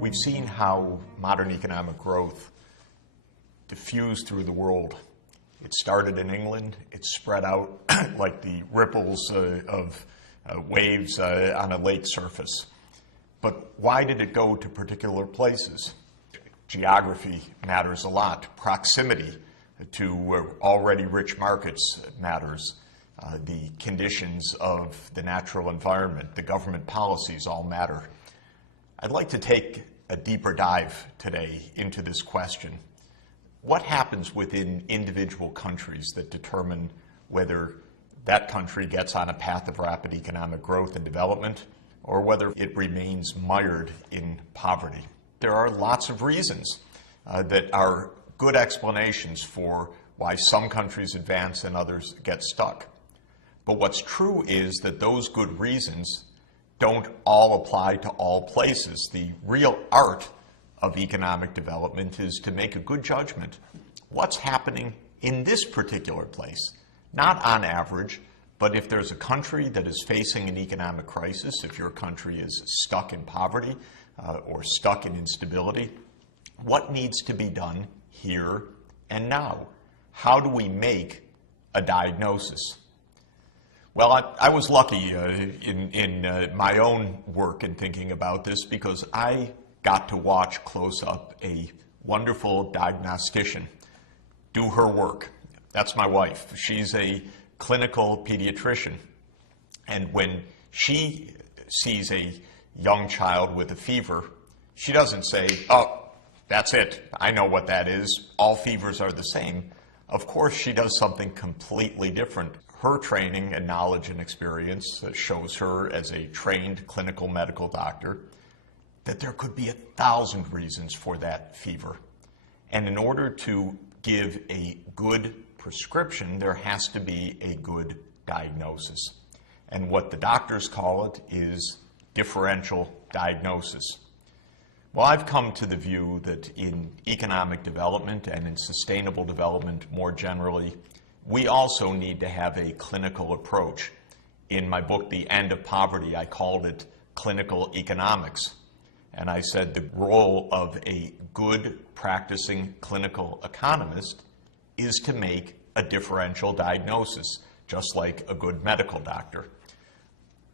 We've seen how modern economic growth diffused through the world. It started in England, it spread out like the ripples of waves on a lake surface. But why did it go to particular places? Geography matters a lot. Proximity to already rich markets matters. The conditions of the natural environment, the government policies all matter. I'd like to take a deeper dive today into this question. What happens within individual countries that determine whether that country gets on a path of rapid economic growth and development, or whether it remains mired in poverty? There are lots of reasons that are good explanations for why some countries advance and others get stuck. But what's true is that those good reasons don't all apply to all places. The real art of economic development is to make a good judgment. What's happening in this particular place? Not on average, but if there's a country that is facing an economic crisis, if your country is stuck in poverty or stuck in instability, what needs to be done here and now? How do we make a diagnosis? Well, I was lucky in my own work in thinking about this because I got to watch close up a wonderful diagnostician do her work. That's my wife. She's a clinical pediatrician. And when she sees a young child with a fever, she doesn't say, "Oh, that's it. I know what that is. All fevers are the same." Of course, she does something completely different. Her training and knowledge and experience shows her as a trained clinical medical doctor that there could be 1,000 reasons for that fever. And in order to give a good prescription, there has to be a good diagnosis. And what the doctors call it is differential diagnosis. Well, I've come to the view that in economic development and in sustainable development more generally, we also need to have a clinical approach. In my book, The End of Poverty, I called it clinical economics. And I said the role of a good practicing clinical economist is to make a differential diagnosis, just like a good medical doctor.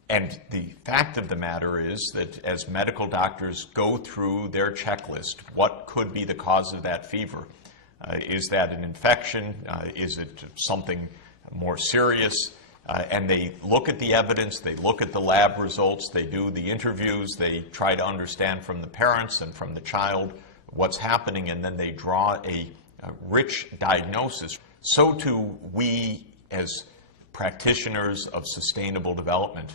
And the fact of the matter is that as medical doctors go through their checklist, what could be the cause of that fever? Is that an infection? Is it something more serious? And they look at the evidence, they look at the lab results, they do the interviews, they try to understand from the parents and from the child what's happening, and then they draw a rich diagnosis. So too, we as practitioners of sustainable development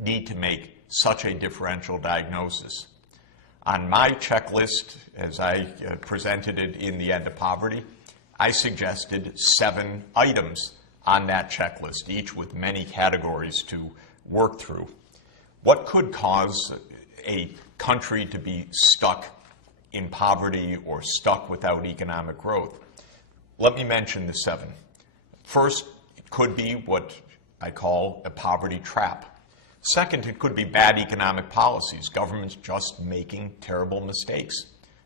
need to make such a differential diagnosis. On my checklist, as I presented it in The End of Poverty, I suggested 7 items on that checklist, each with many categories to work through. What could cause a country to be stuck in poverty or stuck without economic growth? Let me mention the 7. First, it could be what I call a poverty trap. Second, it could be bad economic policies, governments just making terrible mistakes,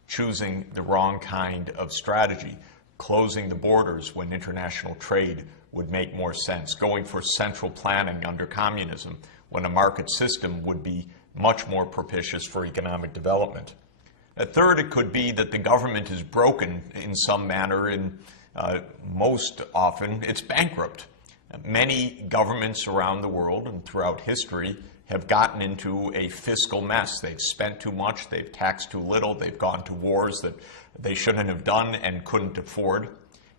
choosing the wrong kind of strategy, closing the borders when international trade would make more sense, going for central planning under communism when a market system would be much more propitious for economic development. Third, it could be that the government is broken in some manner, and most often it's bankrupt. Many governments around the world and throughout history have gotten into a fiscal mess. They've spent too much, they've taxed too little, they've gone to wars that they shouldn't have done and couldn't afford,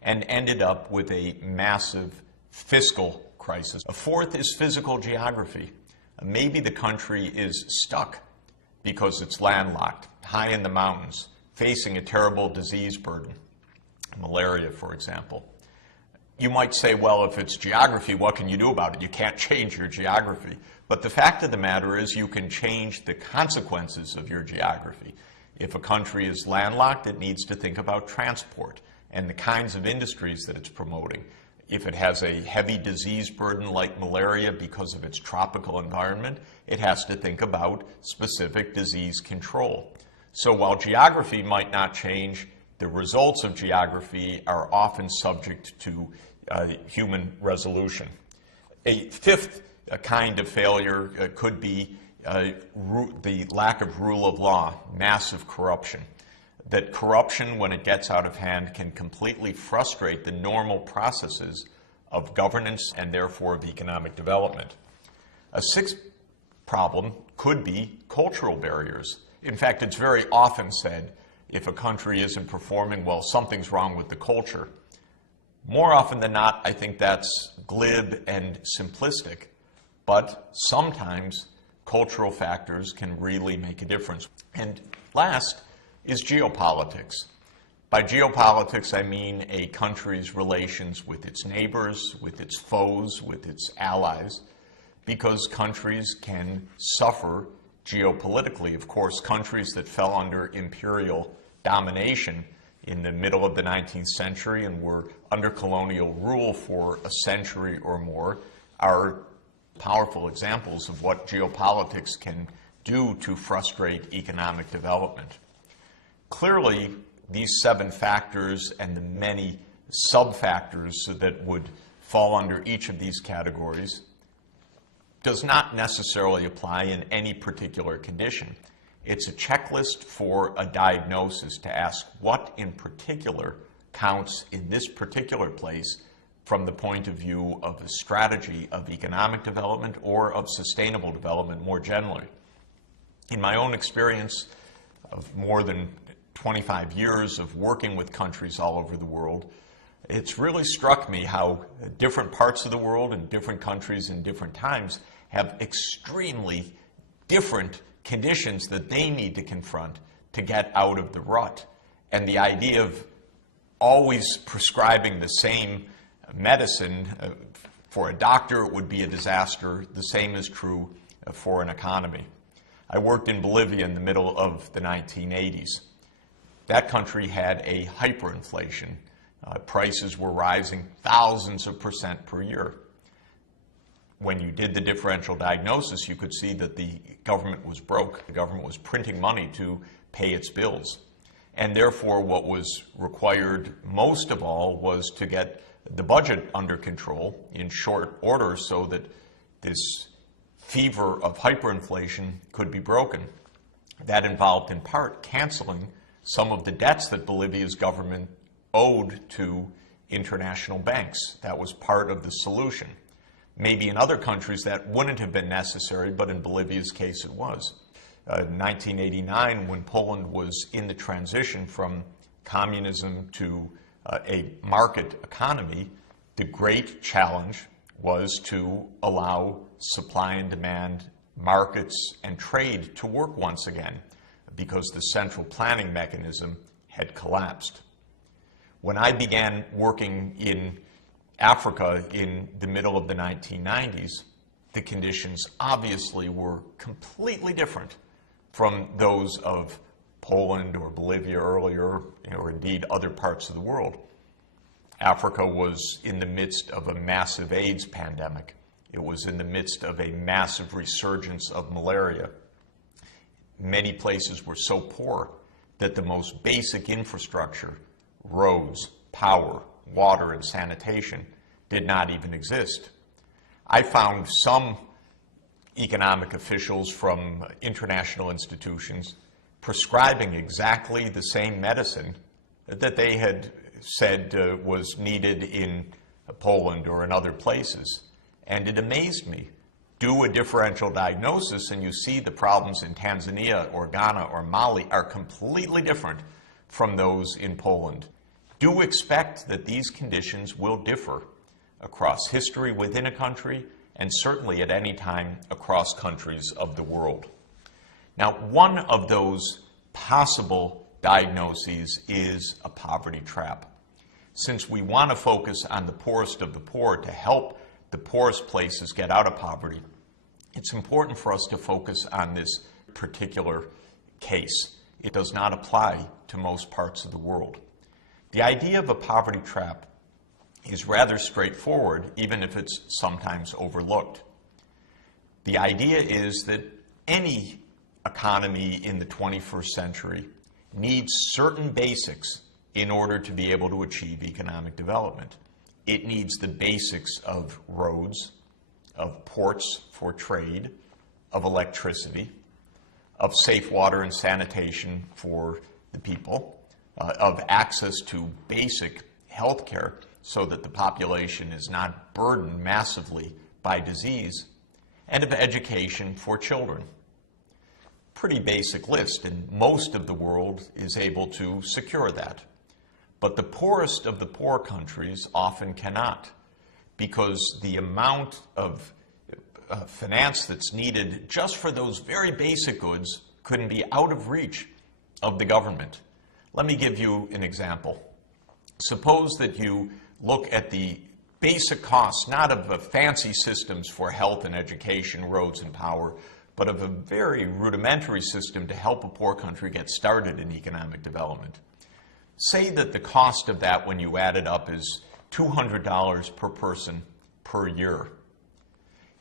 and ended up with a massive fiscal crisis. A fourth is physical geography. Maybe the country is stuck because it's landlocked, high in the mountains, facing a terrible disease burden, malaria, for example. You might say, well, if it's geography, what can you do about it? You can't change your geography. But the fact of the matter is you can change the consequences of your geography. If a country is landlocked, it needs to think about transport and the kinds of industries that it's promoting. If it has a heavy disease burden like malaria because of its tropical environment, it has to think about specific disease control. So while geography might not change, the results of geography are often subject to human resolution. A fifth kind of failure could be the lack of rule of law, massive corruption. That corruption, when it gets out of hand, can completely frustrate the normal processes of governance and therefore of economic development. A sixth problem could be cultural barriers. In fact, it's very often said if a country isn't performing well, something's wrong with the culture. More often than not, I think that's glib and simplistic, but sometimes cultural factors can really make a difference. And last is geopolitics. By geopolitics, I mean a country's relations with its neighbors, with its foes, with its allies, because countries can suffer geopolitically. Of course, countries that fell under imperial domination in the middle of the 19th century and were under colonial rule for a century or more are powerful examples of what geopolitics can do to frustrate economic development. Clearly, these 7 factors and the many sub-factors that would fall under each of these categories does not necessarily apply in any particular condition. It's a checklist for a diagnosis to ask what in particular counts in this particular place from the point of view of a strategy of economic development or of sustainable development more generally. In my own experience of more than 25 years of working with countries all over the world, it's really struck me how different parts of the world and different countries in different times have extremely different conditions that they need to confront to get out of the rut. And the idea of always prescribing the same medicine for a doctor would be a disaster. The same is true for an economy. I worked in Bolivia in the middle of the 1980s. That country had a hyperinflation. Prices were rising thousands of percent per year. When you did the differential diagnosis, you could see that the government was broke. The government was printing money to pay its bills. And therefore, what was required most of all was to get the budget under control in short order so that this fever of hyperinflation could be broken. That involved in part canceling some of the debts that Bolivia's government owed to international banks. That was part of the solution. Maybe in other countries that wouldn't have been necessary, but in Bolivia's case it was. In 1989, when Poland was in the transition from communism to a market economy, the great challenge was to allow supply and demand, markets, and trade to work once again, because the central planning mechanism had collapsed. When I began working in Africa in the middle of the 1990s, the conditions obviously were completely different from those of Poland or Bolivia earlier, or indeed other parts of the world. Africa was in the midst of a massive AIDS pandemic. It was in the midst of a massive resurgence of malaria. Many places were so poor that the most basic infrastructure, roads, power, water, and sanitation, did not even exist. I found some economic officials from international institutions prescribing exactly the same medicine that they had said was needed in Poland or in other places. And it amazed me. Do a differential diagnosis and you see the problems in Tanzania or Ghana or Mali are completely different from those in Poland. Do expect that these conditions will differ across history within a country and certainly at any time across countries of the world. Now, one of those possible diagnoses is a poverty trap. Since we want to focus on the poorest of the poor to help the poorest places get out of poverty, it's important for us to focus on this particular case. It does not apply to most parts of the world. The idea of a poverty trap is rather straightforward, even if it's sometimes overlooked. The idea is that any economy in the 21st century needs certain basics in order to be able to achieve economic development. It needs the basics of roads, of ports for trade, of electricity, of safe water and sanitation for the people, of access to basic health care so that the population is not burdened massively by disease, and of education for children. Pretty basic list, and most of the world is able to secure that. But the poorest of the poor countries often cannot, because the amount of finance that's needed just for those very basic goods couldn't be out of reach of the government. Let me give you an example. Suppose that you look at the basic costs, not of fancy systems for health and education, roads and power, but of a very rudimentary system to help a poor country get started in economic development. Say that the cost of that, when you add it up, is $200 per person per year.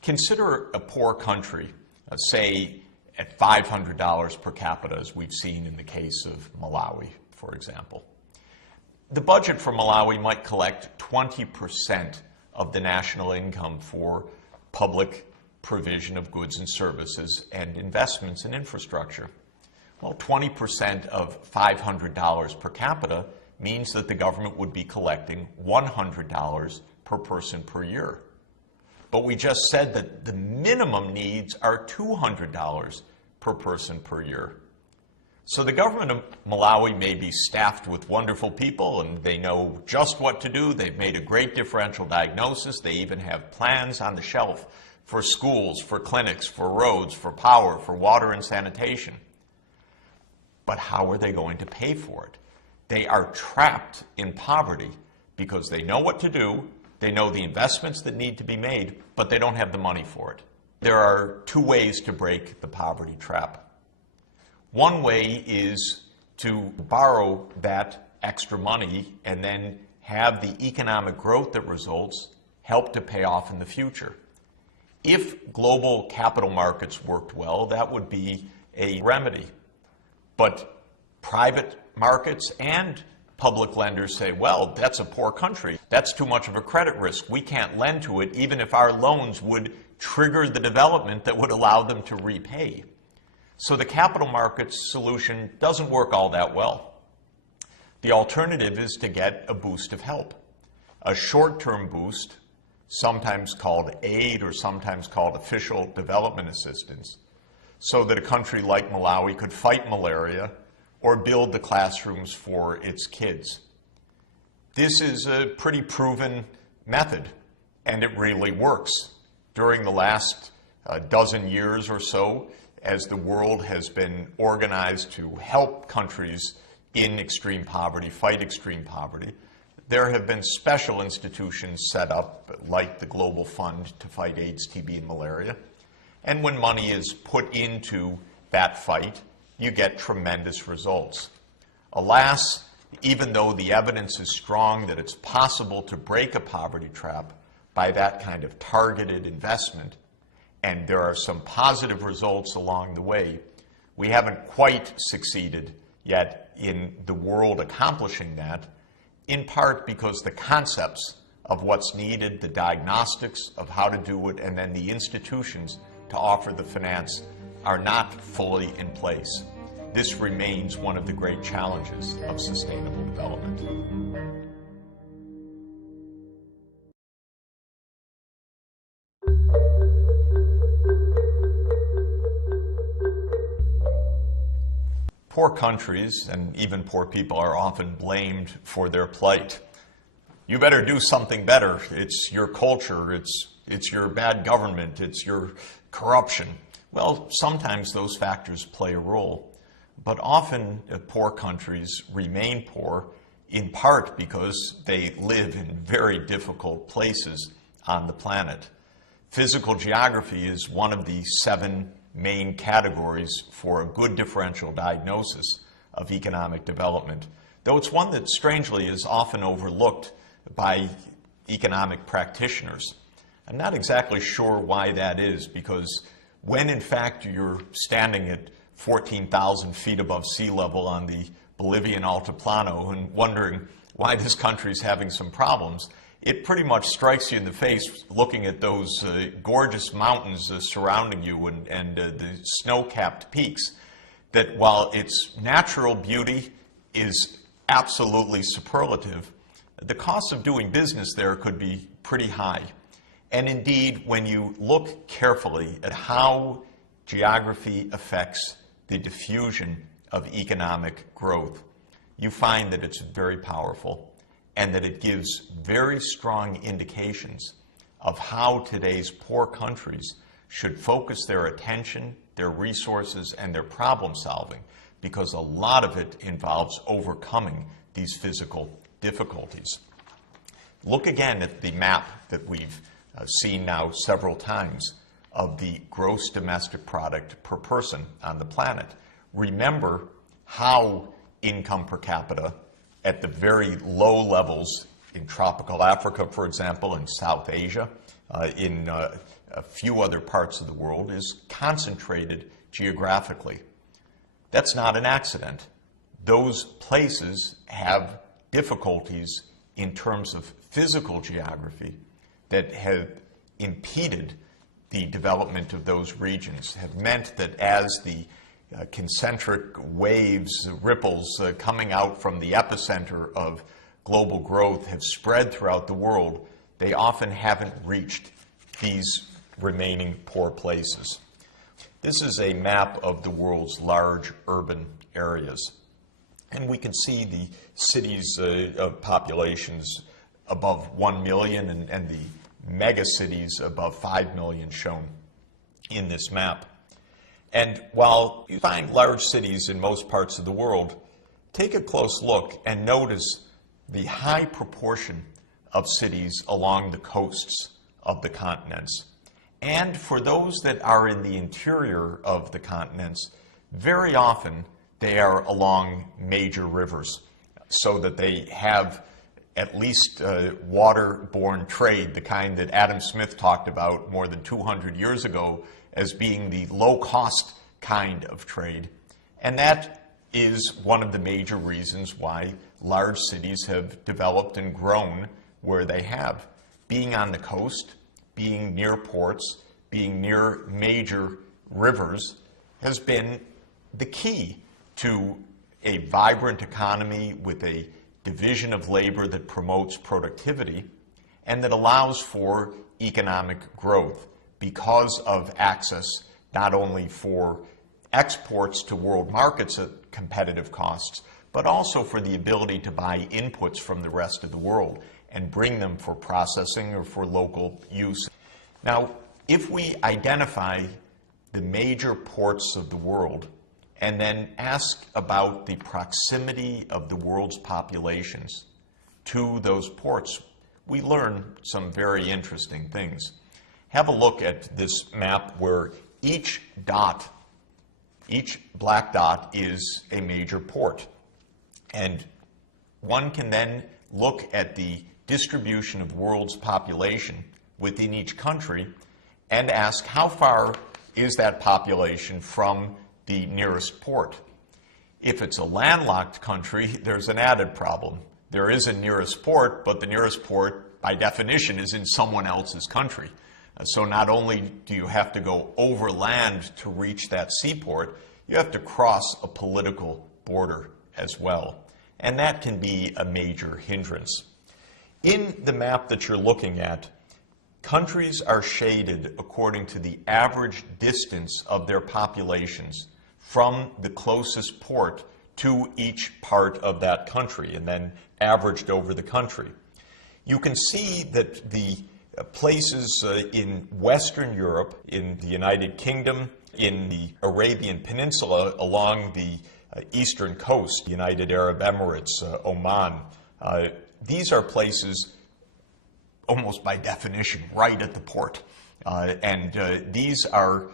Consider a poor country, say at $500 per capita, as we've seen in the case of Malawi, for example. The budget for Malawi might collect 20% of the national income for public provision of goods and services and investments in infrastructure. Well, 20% of $500 per capita means that the government would be collecting $100 per person per year. But we just said that the minimum needs are $200 per person per year. So the government of Malawi may be staffed with wonderful people and they know just what to do. They've made a great differential diagnosis. They even have plans on the shelf for schools, for clinics, for roads, for power, for water and sanitation. But how are they going to pay for it? They are trapped in poverty because they know what to do, they know the investments that need to be made, but they don't have the money for it. There are two ways to break the poverty trap. One way is to borrow that extra money and then have the economic growth that results help to pay off in the future. If global capital markets worked well, that would be a remedy. But private markets and public lenders say, well, that's a poor country. That's too much of a credit risk. We can't lend to it, even if our loans would trigger the development that would allow them to repay. So the capital markets solution doesn't work all that well. The alternative is to get a boost of help, a short-term boost, sometimes called aid or sometimes called official development assistance, so that a country like Malawi could fight malaria or build the classrooms for its kids. This is a pretty proven method, and it really works. During the last dozen years or so, as the world has been organized to help countries in extreme poverty, fight extreme poverty, there have been special institutions set up, like the Global Fund to fight AIDS, TB, and malaria. And when money is put into that fight, you get tremendous results. Alas, even though the evidence is strong that it's possible to break a poverty trap by that kind of targeted investment, and there are some positive results along the way, we haven't quite succeeded yet in the world accomplishing that, in part because the concepts of what's needed, the diagnostics of how to do it, and then the institutions to offer the finance are not fully in place. This remains one of the great challenges of sustainable development. Poor countries, and even poor people, are often blamed for their plight. You better do something better. It's your culture, it's your bad government, it's your corruption. Well, sometimes those factors play a role, but often poor countries remain poor in part because they live in very difficult places on the planet. Physical geography is one of the 7 main categories for a good differential diagnosis of economic development, though it's one that strangely is often overlooked by economic practitioners. I'm not exactly sure why that is, because when in fact you're standing at 14,000 feet above sea level on the Bolivian Altiplano and wondering why this country is having some problems, it pretty much strikes you in the face looking at those gorgeous mountains surrounding you and the snow-capped peaks, that while its natural beauty is absolutely superlative, the cost of doing business there could be pretty high. And indeed, when you look carefully at how geography affects the diffusion of economic growth, you find that it's very powerful and that it gives very strong indications of how today's poor countries should focus their attention, their resources, and their problem solving, because a lot of it involves overcoming these physical difficulties. Look again at the map that we've seen now several times of the gross domestic product per person on the planet. Remember how income per capita at the very low levels in tropical Africa, for example, in South Asia, in a few other parts of the world, is concentrated geographically. That's not an accident. Those places have difficulties in terms of physical geography that have impeded the development of those regions, have meant that as the concentric waves, ripples coming out from the epicenter of global growth have spread throughout the world, they often haven't reached these remaining poor places. This is a map of the world's large urban areas. And we can see the cities of populations above 1 million and the mega cities above 5 million shown in this map. And while you find large cities in most parts of the world, take a close look and notice the high proportion of cities along the coasts of the continents. And for those that are in the interior of the continents, very often they are along major rivers, so that they have at least waterborne trade, the kind that Adam Smith talked about more than 200 years ago as being the low-cost kind of trade. And that is one of the major reasons why large cities have developed and grown where they have. Being on the coast, being near ports, being near major rivers has been the key to a vibrant economy with a division of labor that promotes productivity and that allows for economic growth because of access not only for exports to world markets at competitive costs, but also for the ability to buy inputs from the rest of the world and bring them for processing or for local use. Now, if we identify the major ports of the world and then ask about the proximity of the world's populations to those ports, we learn some very interesting things. Have a look at this map where each black dot is a major port. And one can then look at the distribution of the world's population within each country and ask how far is that population from the nearest port. If it's a landlocked country, there's an added problem. There is a nearest port, but the nearest port, by definition, is in someone else's country. So not only do you have to go overland to reach that seaport, you have to cross a political border as well. And that can be a major hindrance. In the map that you're looking at, countries are shaded according to the average distance of their populations from the closest port to each part of that country, and then averaged over the country. You can see that the places in Western Europe, in the United Kingdom, in the Arabian Peninsula, along the eastern coast, United Arab Emirates, Oman, these are places almost by definition right at the port. These are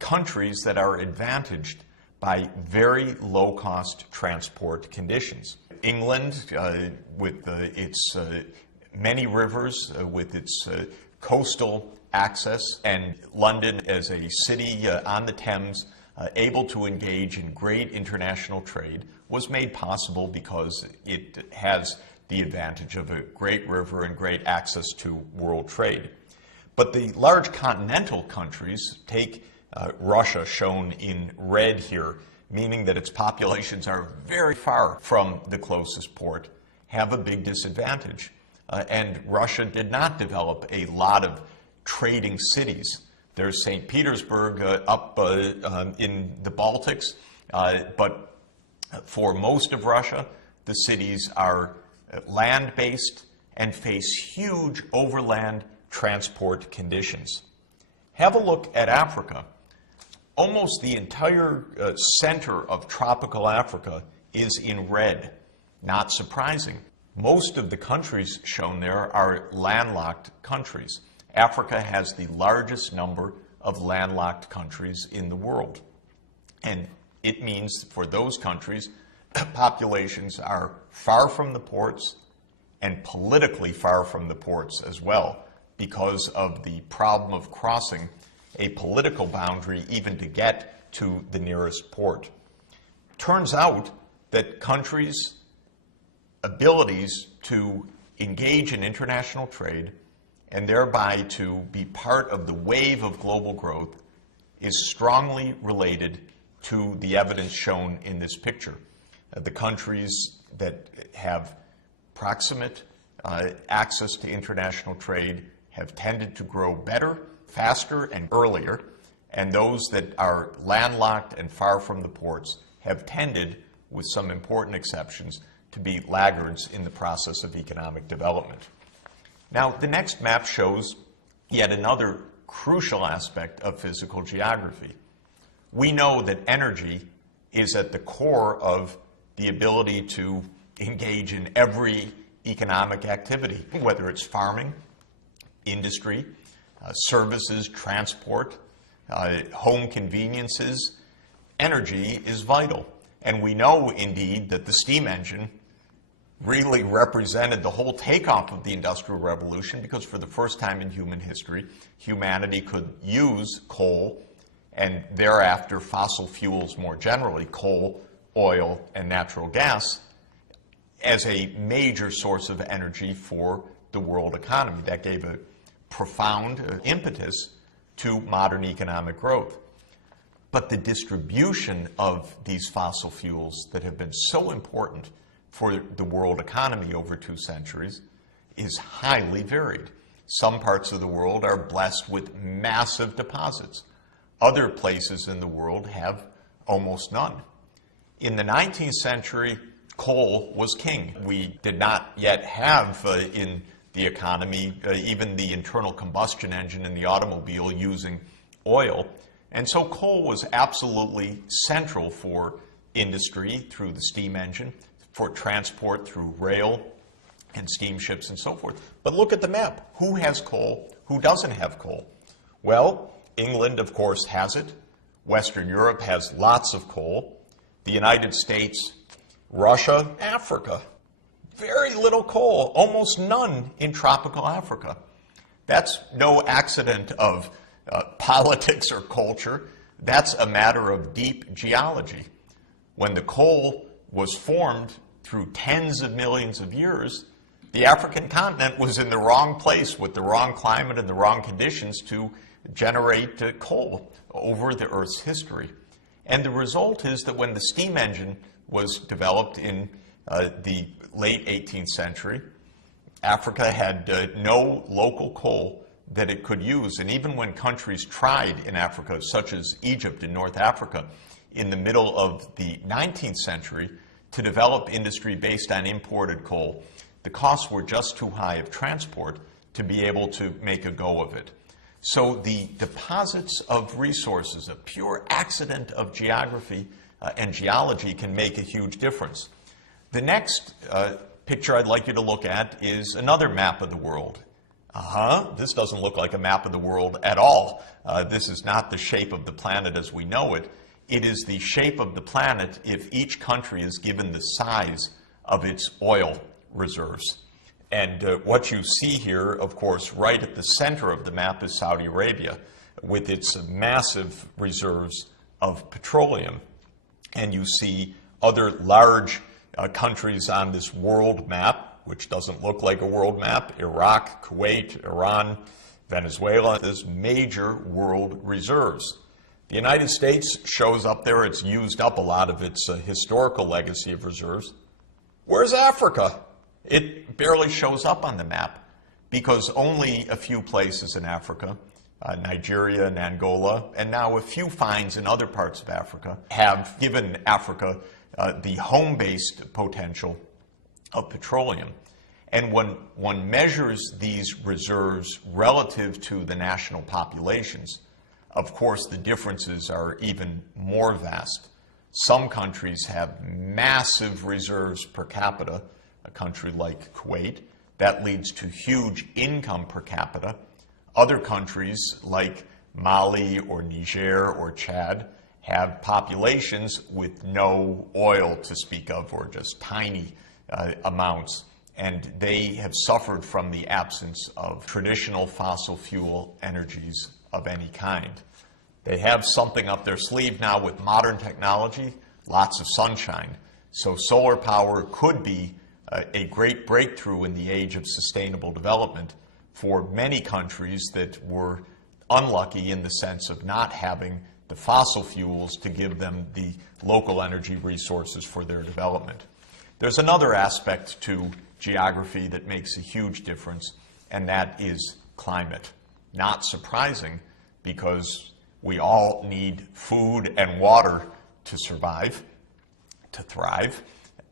countries that are advantaged by very low-cost transport conditions. England, with its many rivers with its coastal access, and London as a city on the Thames able to engage in great international trade was made possible because it has the advantage of a great river and great access to world trade. But the large continental countries, take Russia shown in red here, meaning that its populations are very far from the closest port, have a big disadvantage. And Russia did not develop a lot of trading cities. There's St. Petersburg up in the Baltics, but for most of Russia, the cities are land-based and face huge overland transport conditions. Have a look at Africa. Almost the entire center of tropical Africa is in red. Not surprising. Most of the countries shown there are landlocked countries. Africa has the largest number of landlocked countries in the world. And it means for those countries, populations are far from the ports and politically far from the ports as well, because of the problem of crossing a political boundary even to get to the nearest port. Turns out that countries' abilities to engage in international trade and thereby to be part of the wave of global growth is strongly related to the evidence shown in this picture. The countries that have proximate access to international trade have tended to grow better, faster, and earlier, and those that are landlocked and far from the ports have tended, with some important exceptions, to be laggards in the process of economic development. Now, the next map shows yet another crucial aspect of physical geography. We know that energy is at the core of the ability to engage in every economic activity, whether it's farming, industry, services, transport, home conveniences. Energy is vital. And we know, indeed, that the steam engine really represented the whole takeoff of the Industrial Revolution, because for the first time in human history, humanity could use coal and thereafter fossil fuels more generally, coal, oil, and natural gas, as a major source of energy for the world economy. That gave a profound impetus to modern economic growth. But the distribution of these fossil fuels that have been so important for the world economy over 2 centuries is highly varied. Some parts of the world are blessed with massive deposits. Other places in the world have almost none. In the 19th century, coal was king. We did not yet have in the economy even the internal combustion engine in the automobile using oil. And so coal was absolutely central for industry through the steam engine, for transport through rail and steamships and so forth. But look at the map. Who has coal? Who doesn't have coal? Well, England, of course, has it. Western Europe has lots of coal. The United States, Russia, Africa. Very little coal, almost none in tropical Africa. That's no accident of politics or culture. That's a matter of deep geology. When the coal was formed through tens of millions of years, the African continent was in the wrong place with the wrong climate and the wrong conditions to generate coal over the Earth's history. And the result is that when the steam engine was developed in the late 18th century, Africa had no local coal that it could use. And even when countries tried in Africa, such as Egypt in North Africa, in the middle of the 19th century, to develop industry based on imported coal, the costs were just too high of transport to be able to make a go of it. So the deposits of resources, a pure accident of geography and geology, can make a huge difference. The next picture I'd like you to look at is another map of the world. This doesn't look like a map of the world at all. This is not the shape of the planet as we know it. It is the shape of the planet if each country is given the size of its oil reserves. And what you see here, of course, right at the center of the map is Saudi Arabia with its massive reserves of petroleum. And you see other large countries on this world map, which doesn't look like a world map: Iraq, Kuwait, Iran, Venezuela. There's major world reserves. The United States shows up there. It's used up a lot of its historical legacy of reserves. Where's Africa? It barely shows up on the map because only a few places in Africa, Nigeria and Angola, and now a few finds in other parts of Africa, have given Africa the home-based potential of petroleum. And when one measures these reserves relative to the national populations, of course, the differences are even more vast. Some countries have massive reserves per capita, a country like Kuwait. That leads to huge income per capita. Other countries like Mali or Niger or Chad have populations with no oil to speak of, or just tiny amounts. And they have suffered from the absence of traditional fossil fuel energies of any kind. They have something up their sleeve now with modern technology, lots of sunshine. So solar power could be a great breakthrough in the age of sustainable development for many countries that were unlucky in the sense of not having the fossil fuels to give them the local energy resources for their development. There's another aspect to geography that makes a huge difference, and that is climate. Not surprising, because we all need food and water to survive, to thrive,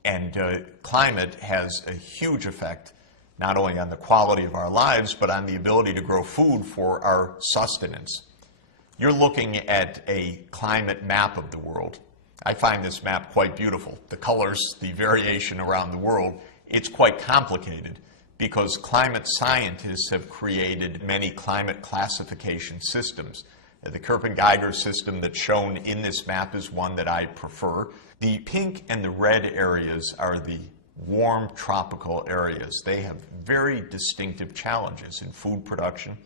and climate has a huge effect not only on the quality of our lives, but on the ability to grow food for our sustenance. You're looking at a climate map of the world. I find this map quite beautiful. The colors, the variation around the world, it's quite complicated because climate scientists have created many climate classification systems. The Köppen-Geiger system that's shown in this map is one that I prefer. The pink and the red areas are the warm tropical areas. They have very distinctive challenges in food production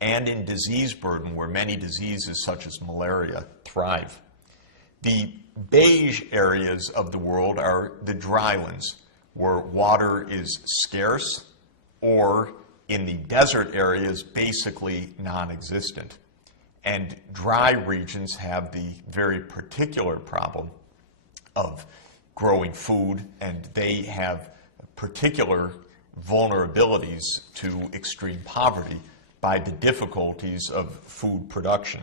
and in disease burden, where many diseases such as malaria thrive. The beige areas of the world are the drylands, where water is scarce, or in the desert areas, basically non-existent. And dry regions have the very particular problem of growing food, and they have particular vulnerabilities to extreme poverty by the difficulties of food production.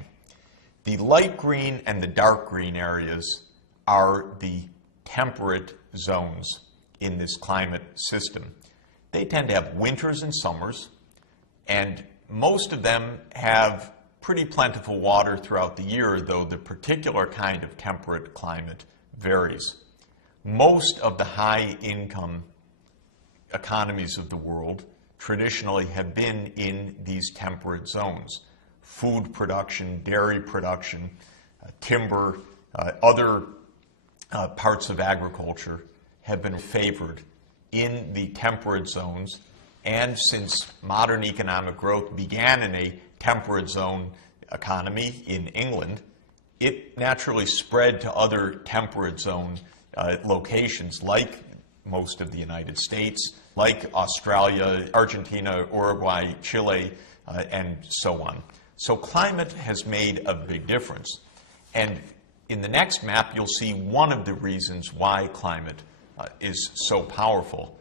The light green and the dark green areas are the temperate zones in this climate system. They tend to have winters and summers, and most of them have pretty plentiful water throughout the year, though the particular kind of temperate climate varies. Most of the high-income economies of the world traditionally have been in these temperate zones. Food production, dairy production, timber, other parts of agriculture have been favored in the temperate zones. And since modern economic growth began in a temperate zone economy in England, it naturally spread to other temperate zone locations like most of the United States, like Australia, Argentina, Uruguay, Chile, and so on. So climate has made a big difference. And in the next map, you'll see one of the reasons why climate is so powerful,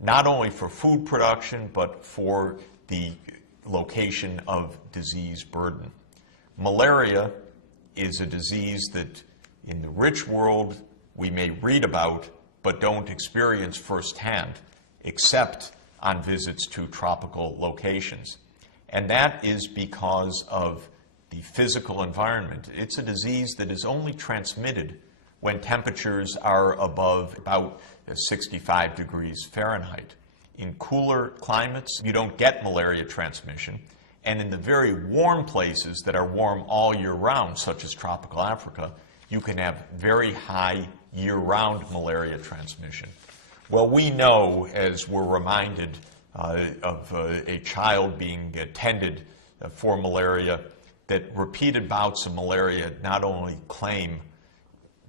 not only for food production, but for the location of disease burden. Malaria is a disease that in the rich world we may read about, but don't experience firsthand, except on visits to tropical locations. And that is because of the physical environment. It's a disease that is only transmitted when temperatures are above about 65 degrees Fahrenheit. In cooler climates, you don't get malaria transmission. And in the very warm places that are warm all year round, such as tropical Africa, you can have very high year-round malaria transmission. Well, we know, as we're reminded a child being tended for malaria, that repeated bouts of malaria not only claim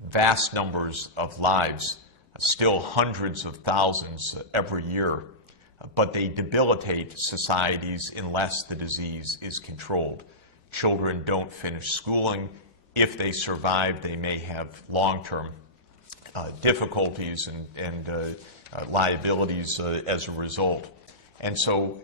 vast numbers of lives, still hundreds of thousands every year, but they debilitate societies unless the disease is controlled. Children don't finish schooling. If they survive, they may have long-term difficulties and liabilities as a result. And so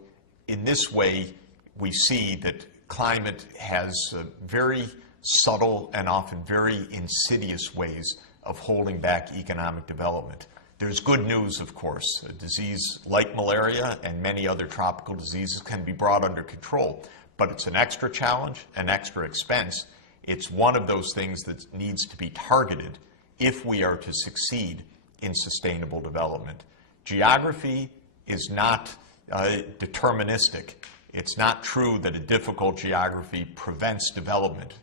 in this way, we see that climate has very subtle and often very insidious ways of holding back economic development. There's good news, of course. A disease like malaria and many other tropical diseases can be brought under control, but it's an extra challenge, an extra expense. It's one of those things that needs to be targeted if we are to succeed in sustainable development. Geography is not deterministic. It's not true that a difficult geography prevents development,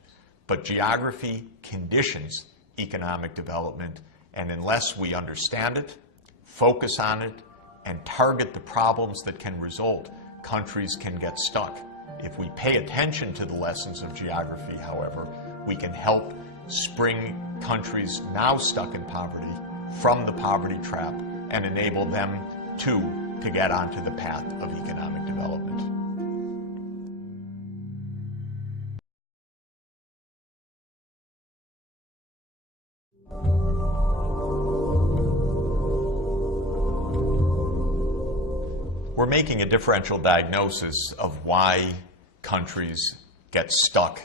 but geography conditions economic development, and unless we understand it, focus on it, and target the problems that can result, countries can get stuck. If we pay attention to the lessons of geography, however, we can help spring countries now stuck in poverty from the poverty trap and enable them to get onto the path of economic development. We're making a differential diagnosis of why countries get stuck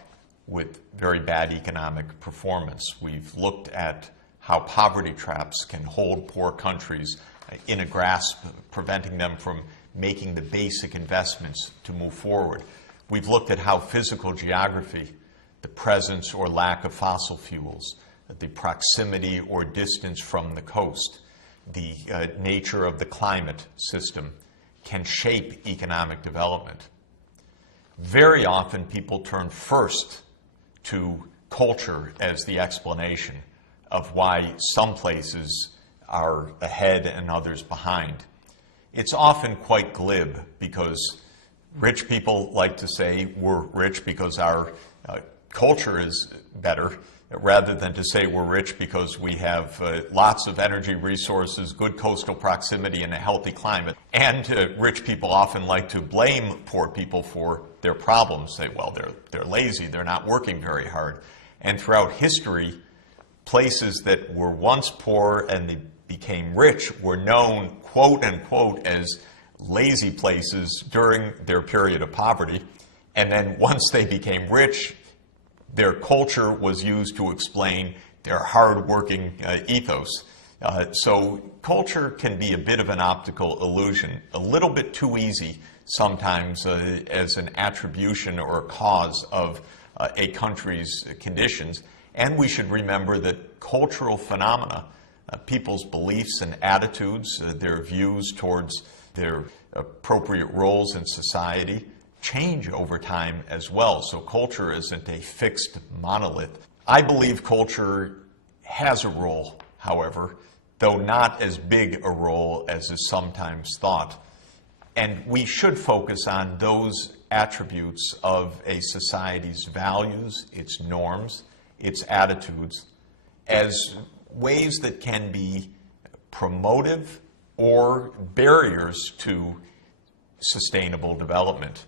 with very bad economic performance. We've looked at how poverty traps can hold poor countries in a grasp, preventing them from making the basic investments to move forward. We've looked at how physical geography, the presence or lack of fossil fuels, the proximity or distance from the coast, the nature of the climate system, can shape economic development. Very often people turn first to culture as the explanation of why some places are ahead and others behind. It's often quite glib because rich people like to say we're rich because our culture is better, rather than to say we're rich because we have lots of energy resources, good coastal proximity, and a healthy climate. And rich people often like to blame poor people for their problems. Say, well, they're lazy, they're not working very hard. And throughout history, places that were once poor and they became rich were known, quote unquote, as lazy places during their period of poverty. And then once they became rich, their culture was used to explain their hard-working ethos. So culture can be a bit of an optical illusion, a little bit too easy sometimes as an attribution or a cause of a country's conditions. And we should remember that cultural phenomena, people's beliefs and attitudes, their views towards their appropriate roles in society, change over time as well. So culture isn't a fixed monolith. I believe culture has a role, however, though not as big a role as is sometimes thought. And we should focus on those attributes of a society's values, its norms, its attitudes, as ways that can be promotive or barriers to sustainable development.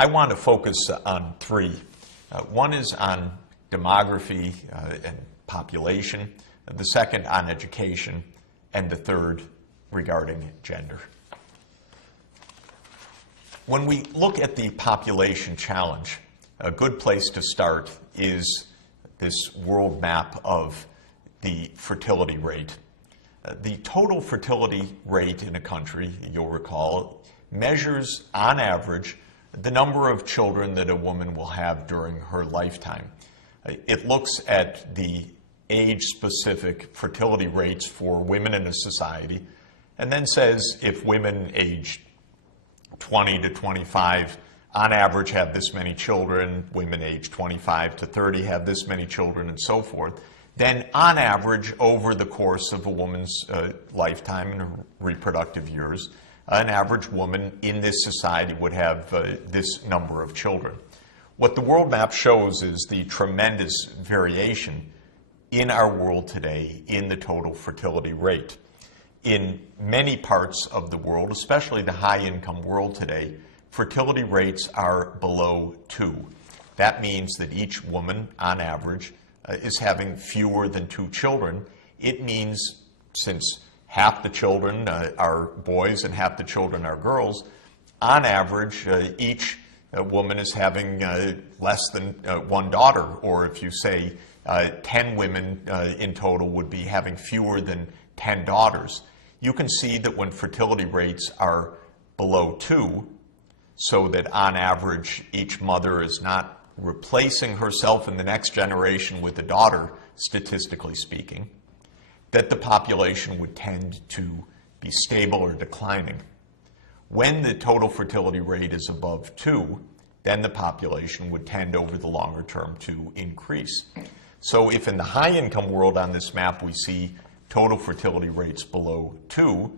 I want to focus on three. One is on demography and population, the second on education, and the third regarding gender. When we look at the population challenge, a good place to start is this world map of the fertility rate. The total fertility rate in a country, you'll recall, measures on average the number of children that a woman will have during her lifetime. It looks at the age-specific fertility rates for women in a society and then says if women age 20 to 25 on average have this many children, women age 25 to 30 have this many children, and so forth, then on average over the course of a woman's lifetime and her reproductive years, an average woman in this society would have this number of children. What the world map shows is the tremendous variation in our world today in the total fertility rate. In many parts of the world, especially the high-income world today, fertility rates are below 2. That means that each woman, on average, is having fewer than 2 children. It means, since half the children are boys and half the children are girls, on average, each woman is having less than 1 daughter, or if you say 10 women in total would be having fewer than 10 daughters. You can see that when fertility rates are below 2, so that on average each mother is not replacing herself in the next generation with a daughter, statistically speaking, that the population would tend to be stable or declining. When the total fertility rate is above 2, then the population would tend over the longer term to increase. So if in the high-income world on this map we see total fertility rates below 2,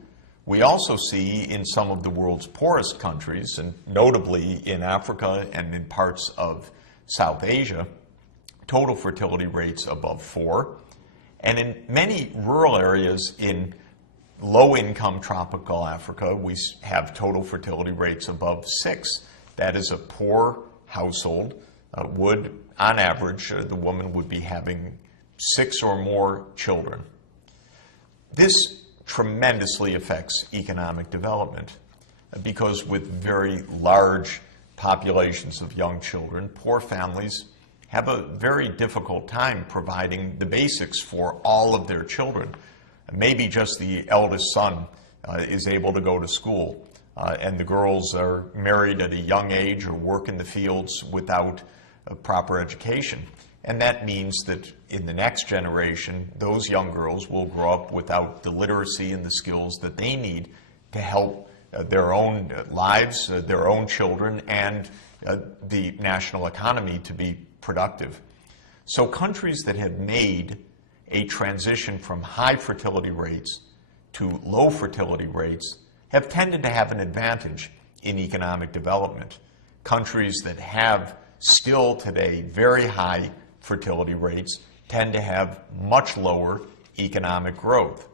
we also see in some of the world's poorest countries, and notably in Africa and in parts of South Asia, total fertility rates above 4. And in many rural areas in low-income tropical Africa, we have total fertility rates above 6. That is, a poor household would, on average, the woman would be having 6 or more children. This tremendously affects economic development because with very large populations of young children, poor families have a very difficult time providing the basics for all of their children. Maybe just the eldest son is able to go to school, and the girls are married at a young age or work in the fields without a proper education. And that means that in the next generation, those young girls will grow up without the literacy and the skills that they need to help their own lives, their own children, and the national economy to be productive. So countries that have made a transition from high fertility rates to low fertility rates have tended to have an advantage in economic development. Countries that have still today very high fertility rates tend to have much lower economic growth.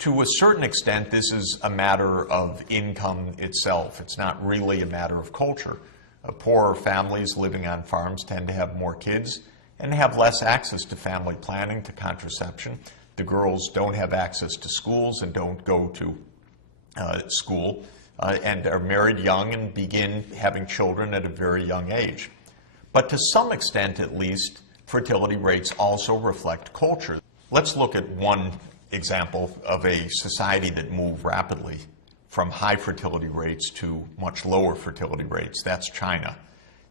To a certain extent, this is a matter of income itself. It's not really a matter of culture. Poorer families living on farms tend to have more kids and have less access to family planning, to contraception. The girls don't have access to schools and don't go to school and are married young and begin having children at a very young age. But to some extent, at least, fertility rates also reflect culture. Let's look at one example of a society that moved rapidly from high fertility rates to much lower fertility rates. That's China.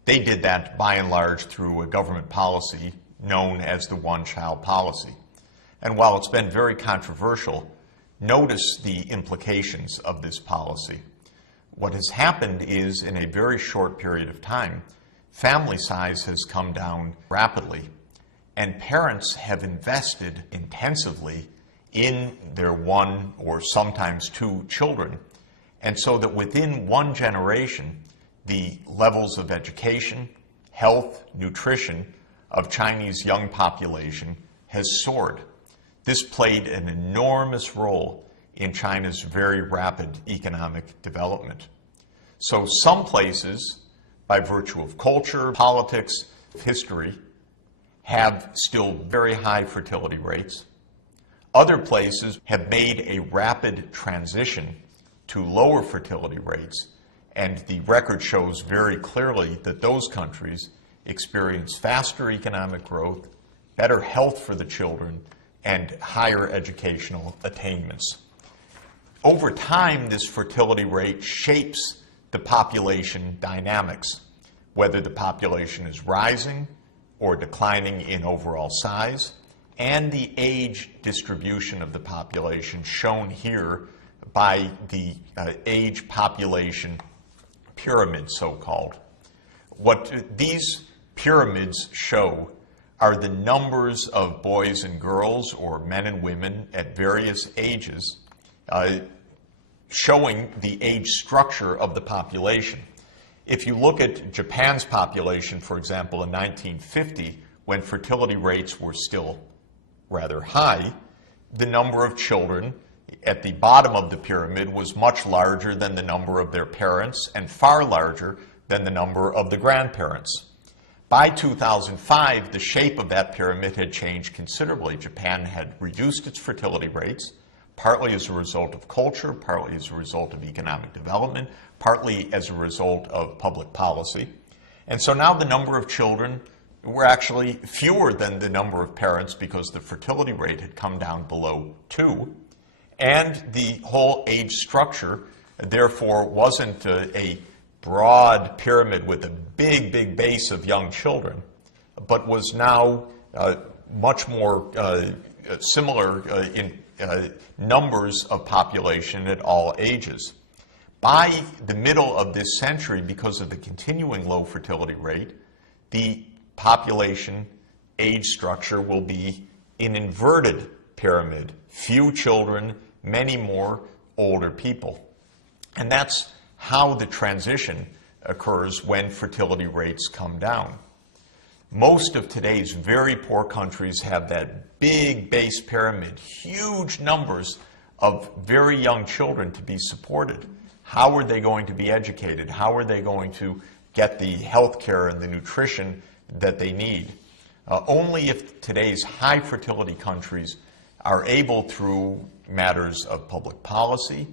They did that by and large through a government policy known as the one-child policy. And while it's been very controversial, notice the implications of this policy. What has happened is, in a very short period of time, family size has come down rapidly, and parents have invested intensively in their 1 or sometimes 2 children. And so that within one generation, the levels of education, health, nutrition of Chinese young population has soared. This played an enormous role in China's very rapid economic development. So some places, by virtue of culture, politics, history, have still very high fertility rates. Other places have made a rapid transition to lower fertility rates, and the record shows very clearly that those countries experience faster economic growth, better health for the children, and higher educational attainments. Over time, this fertility rate shapes the population dynamics, whether the population is rising or declining in overall size, and the age distribution of the population shown here by the age population pyramid, so-called. What these pyramids show are the numbers of boys and girls, or men and women at various ages, showing the age structure of the population. If you look at Japan's population, for example, in 1950, when fertility rates were still rather high, the number of children at the bottom of the pyramid was much larger than the number of their parents and far larger than the number of the grandparents. By 2005, the shape of that pyramid had changed considerably. Japan had reduced its fertility rates, partly as a result of culture, partly as a result of economic development, partly as a result of public policy. And so now the number of children were actually fewer than the number of parents because the fertility rate had come down below 2. And the whole age structure, therefore, wasn't a broad pyramid with a big, big base of young children, but was now much more similar in numbers of population at all ages. By the middle of this century, because of the continuing low fertility rate, the population age structure will be an inverted pyramid. Few children, many more older people. And that's how the transition occurs when fertility rates come down. Most of today's very poor countries have that big base pyramid, huge numbers of very young children to be supported. How are they going to be educated? How are they going to get the health care and the nutrition that they need? Only if today's high fertility countries are able, through matters of public policy,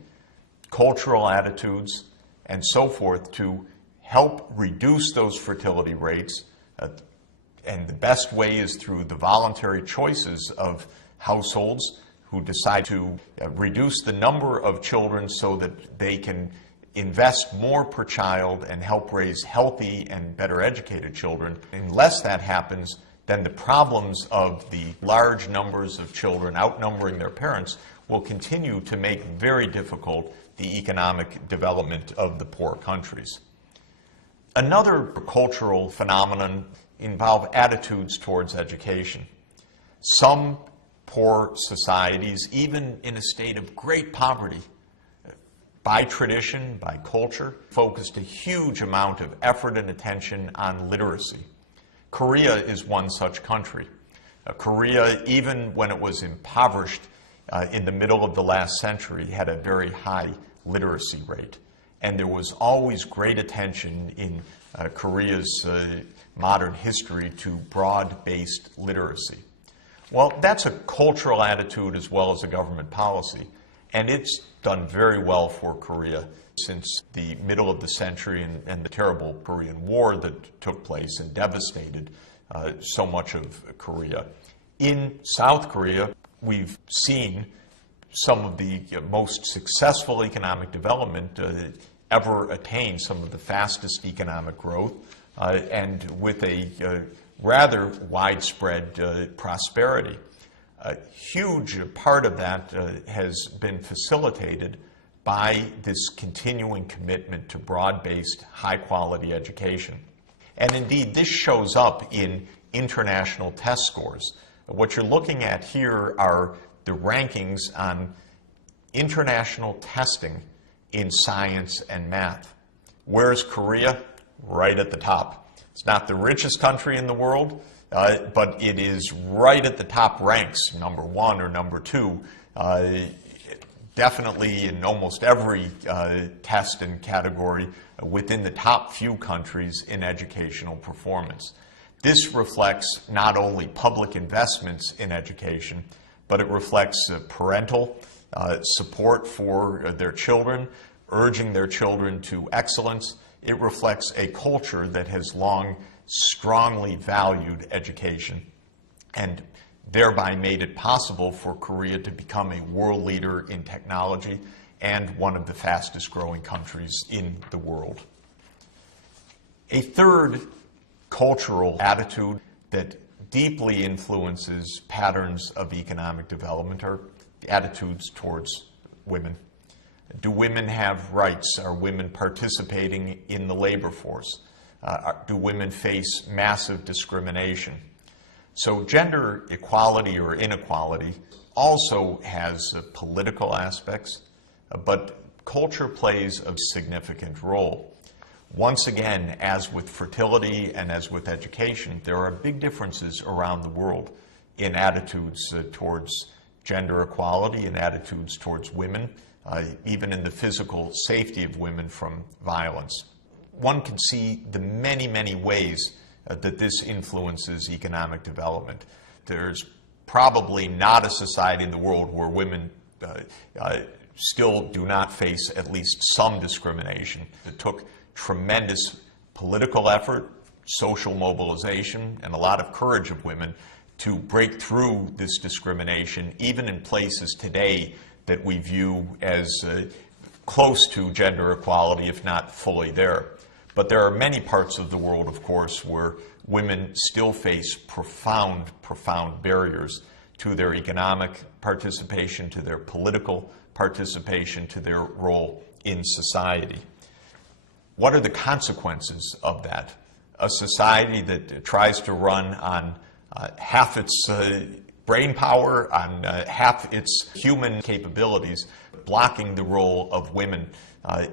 cultural attitudes, and so forth, to help reduce those fertility rates. And the best way is through the voluntary choices of households who decide to reduce the number of children so that they can invest more per child and help raise healthy and better educated children. Unless that happens, then the problems of the large numbers of children outnumbering their parents will continue to make very difficult the economic development of the poor countries. Another cultural phenomenon involves attitudes towards education. Some poor societies, even in a state of great poverty, by tradition, by culture, focused a huge amount of effort and attention on literacy. Korea is one such country. Korea, even when it was impoverished in the middle of the last century, had a very high literacy rate. And there was always great attention in Korea's modern history to broad-based literacy. Well, that's a cultural attitude as well as a government policy, and it's done very well for Korea since the middle of the century and the terrible Korean War that took place and devastated so much of Korea. In South Korea, we've seen some of the most successful economic development ever attained, some of the fastest economic growth, and with a rather widespread prosperity. A huge part of that has been facilitated by this continuing commitment to broad-based, high-quality education. And indeed, this shows up in international test scores. What you're looking at here are the rankings on international testing in science and math. Where's Korea? Right at the top. It's not the richest country in the world, but it is right at the top ranks, number 1 or number 2, definitely in almost every test and category within the top few countries in educational performance. This reflects not only public investments in education, but it reflects parental support for their children, urging their children to excellence. It reflects a culture that has long strongly valued education and thereby made it possible for Korea to become a world leader in technology and one of the fastest growing countries in the world. A third cultural attitude that deeply influences patterns of economic development are attitudes towards women. Do women have rights? Are women participating in the labor force? Do women face massive discrimination? So gender equality or inequality also has political aspects, but culture plays a significant role. Once again, as with fertility and as with education, there are big differences around the world in attitudes towards gender equality and attitudes towards women, even in the physical safety of women from violence. One can see the many, many ways that this influences economic development. There's probably not a society in the world where women still do not face at least some discrimination. It took tremendous political effort, social mobilization, and a lot of courage of women to break through this discrimination, even in places today that we view as close to gender equality, if not fully there. But there are many parts of the world, of course, where women still face profound, profound barriers to their economic participation, to their political participation, to their role in society. What are the consequences of that? A society that tries to run on half its brain power, on half its human capabilities, blocking the role of women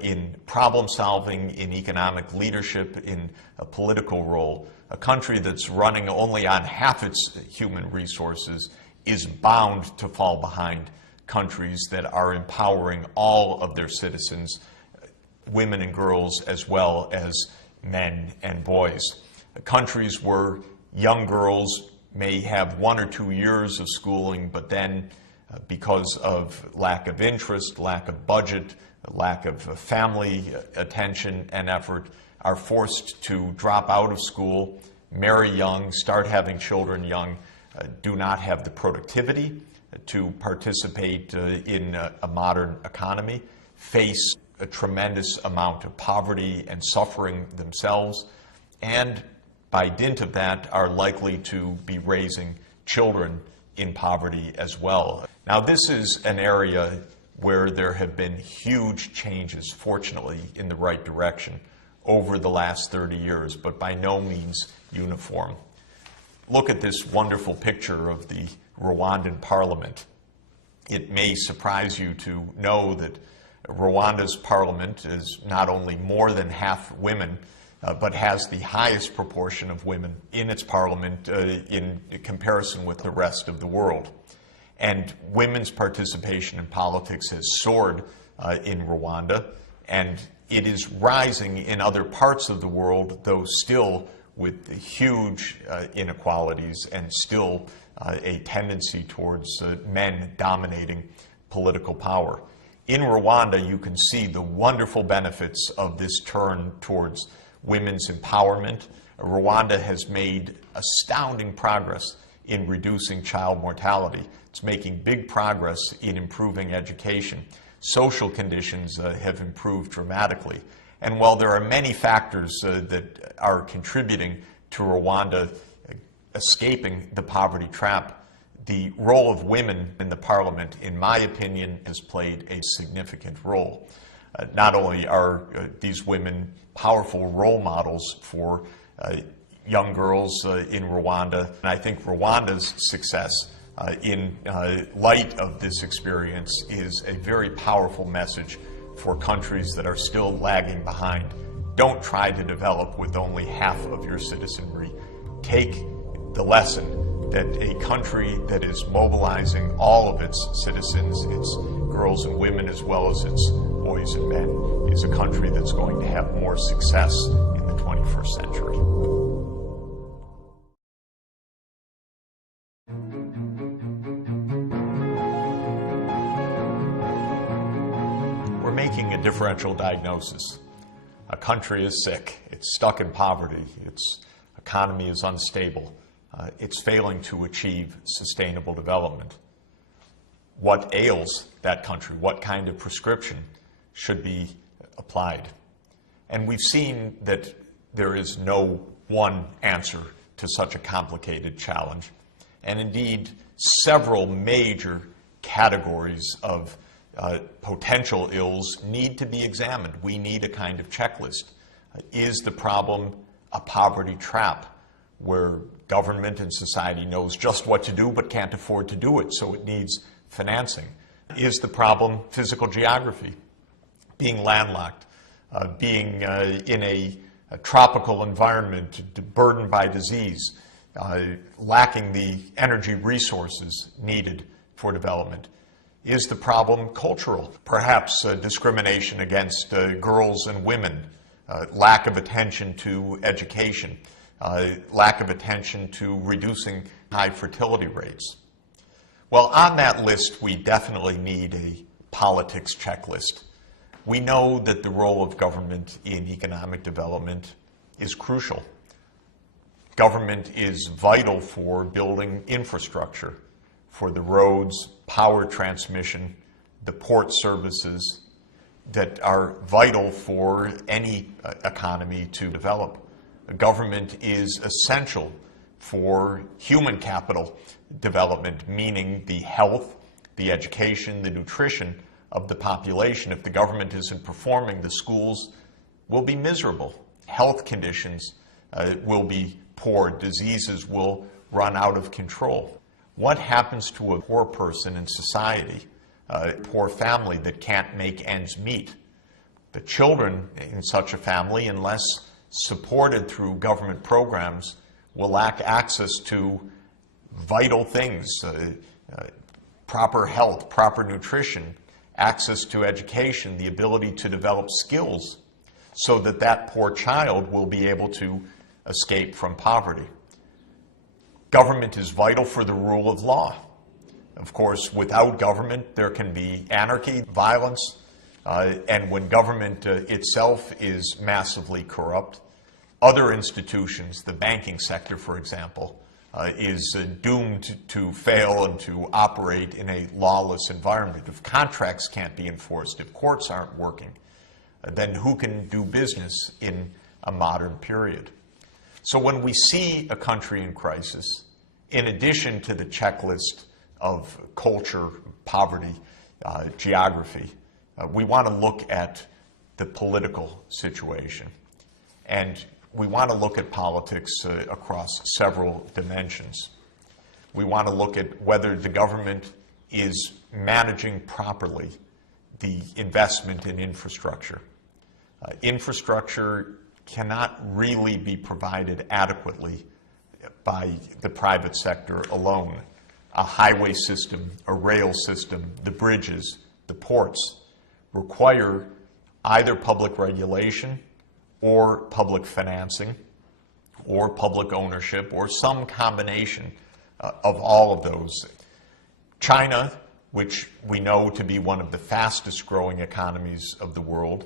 in problem solving, in economic leadership, in a political role. A country that's running only on half its human resources is bound to fall behind countries that are empowering all of their citizens, women and girls as well as men and boys. Countries where young girls may have 1 or 2 years of schooling, but then because of lack of interest, lack of budget, lack of family attention and effort, are forced to drop out of school, marry young, start having children young, do not have the productivity to participate in a modern economy, face a tremendous amount of poverty and suffering themselves, and by dint of that are likely to be raising children in poverty as well. Now, this is an area where there have been huge changes, fortunately, in the right direction over the last 30 years, but by no means uniform. Look at this wonderful picture of the Rwandan parliament. It may surprise you to know that Rwanda's parliament is not only more than half women, but has the highest proportion of women in its parliament in comparison with the rest of the world. And women's participation in politics has soared in Rwanda, and it is rising in other parts of the world, though still with huge inequalities and still a tendency towards men dominating political power. In Rwanda, you can see the wonderful benefits of this turn towards women's empowerment. Rwanda has made astounding progress in reducing child mortality. It's making big progress in improving education. Social conditions have improved dramatically. And while there are many factors that are contributing to Rwanda escaping the poverty trap, the role of women in the parliament, in my opinion, has played a significant role. Not only are these women powerful role models for young girls in Rwanda, and I think Rwanda's success in light of this experience is a very powerful message for countries that are still lagging behind. Don't try to develop with only half of your citizenry. Take the lesson that a country that is mobilizing all of its citizens, its girls and women as well as its boys and men, is a country that's going to have more success in the 21st century. We're making a differential diagnosis. A country is sick, it's stuck in poverty, its economy is unstable, it's failing to achieve sustainable development. What ails that country? What kind of prescription should be applied? And we've seen that there is no one answer to such a complicated challenge. And indeed, several major categories of potential ills need to be examined. We need a kind of checklist. Is the problem a poverty trap, where government and society knows just what to do but can't afford to do it, so it needs financing? Is the problem physical geography, being landlocked, being in a tropical environment burdened by disease, lacking the energy resources needed for development? Is the problem cultural? Perhaps discrimination against girls and women, lack of attention to education, lack of attention to reducing high fertility rates. Well, on that list, we definitely need a politics checklist. We know that the role of government in economic development is crucial. Government is vital for building infrastructure, for the roads, power transmission, the port services that are vital for any economy to develop. Government is essential for human capital development, meaning the health, the education, the nutrition of the population. If the government isn't performing, the schools will be miserable. Health conditions will be poor. Diseases will run out of control. What happens to a poor person in society, a poor family that can't make ends meet? The children in such a family, unless supported through government programs, will lack access to vital things, proper health, proper nutrition, access to education, the ability to develop skills so that that poor child will be able to escape from poverty. Government is vital for the rule of law. Of course, without government, there can be anarchy, violence, and when government itself is massively corrupt, other institutions, the banking sector, for example, is doomed to fail and to operate in a lawless environment. If contracts can't be enforced, if courts aren't working, then who can do business in a modern period? So when we see a country in crisis, in addition to the checklist of culture, poverty, geography, we want to look at the political situation. And we want to look at politics across several dimensions. We want to look at whether the government is managing properly the investment in infrastructure. Infrastructure cannot really be provided adequately by the private sector alone. A highway system, a rail system, the bridges, the ports require either public regulation or public financing or public ownership or some combination of all of those. China, which we know to be one of the fastest growing economies of the world,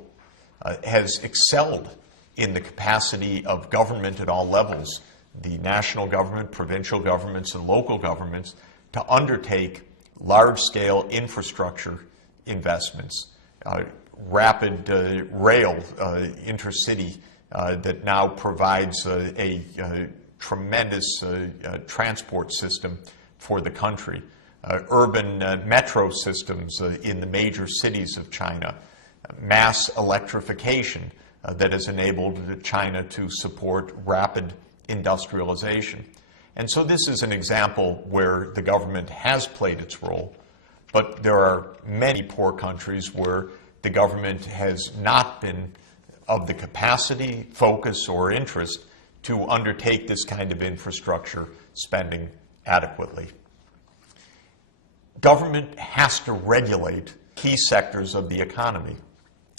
has excelled in the capacity of government at all levels, the national government, provincial governments, and local governments, to undertake large-scale infrastructure investments, rapid rail intercity that now provides a tremendous transport system for the country, urban metro systems in the major cities of China, mass electrification that has enabled China to support rapid industrialization. And so this is an example where the government has played its role, but there are many poor countries where the government has not been of the capacity, focus, or interest to undertake this kind of infrastructure spending adequately. Government has to regulate key sectors of the economy.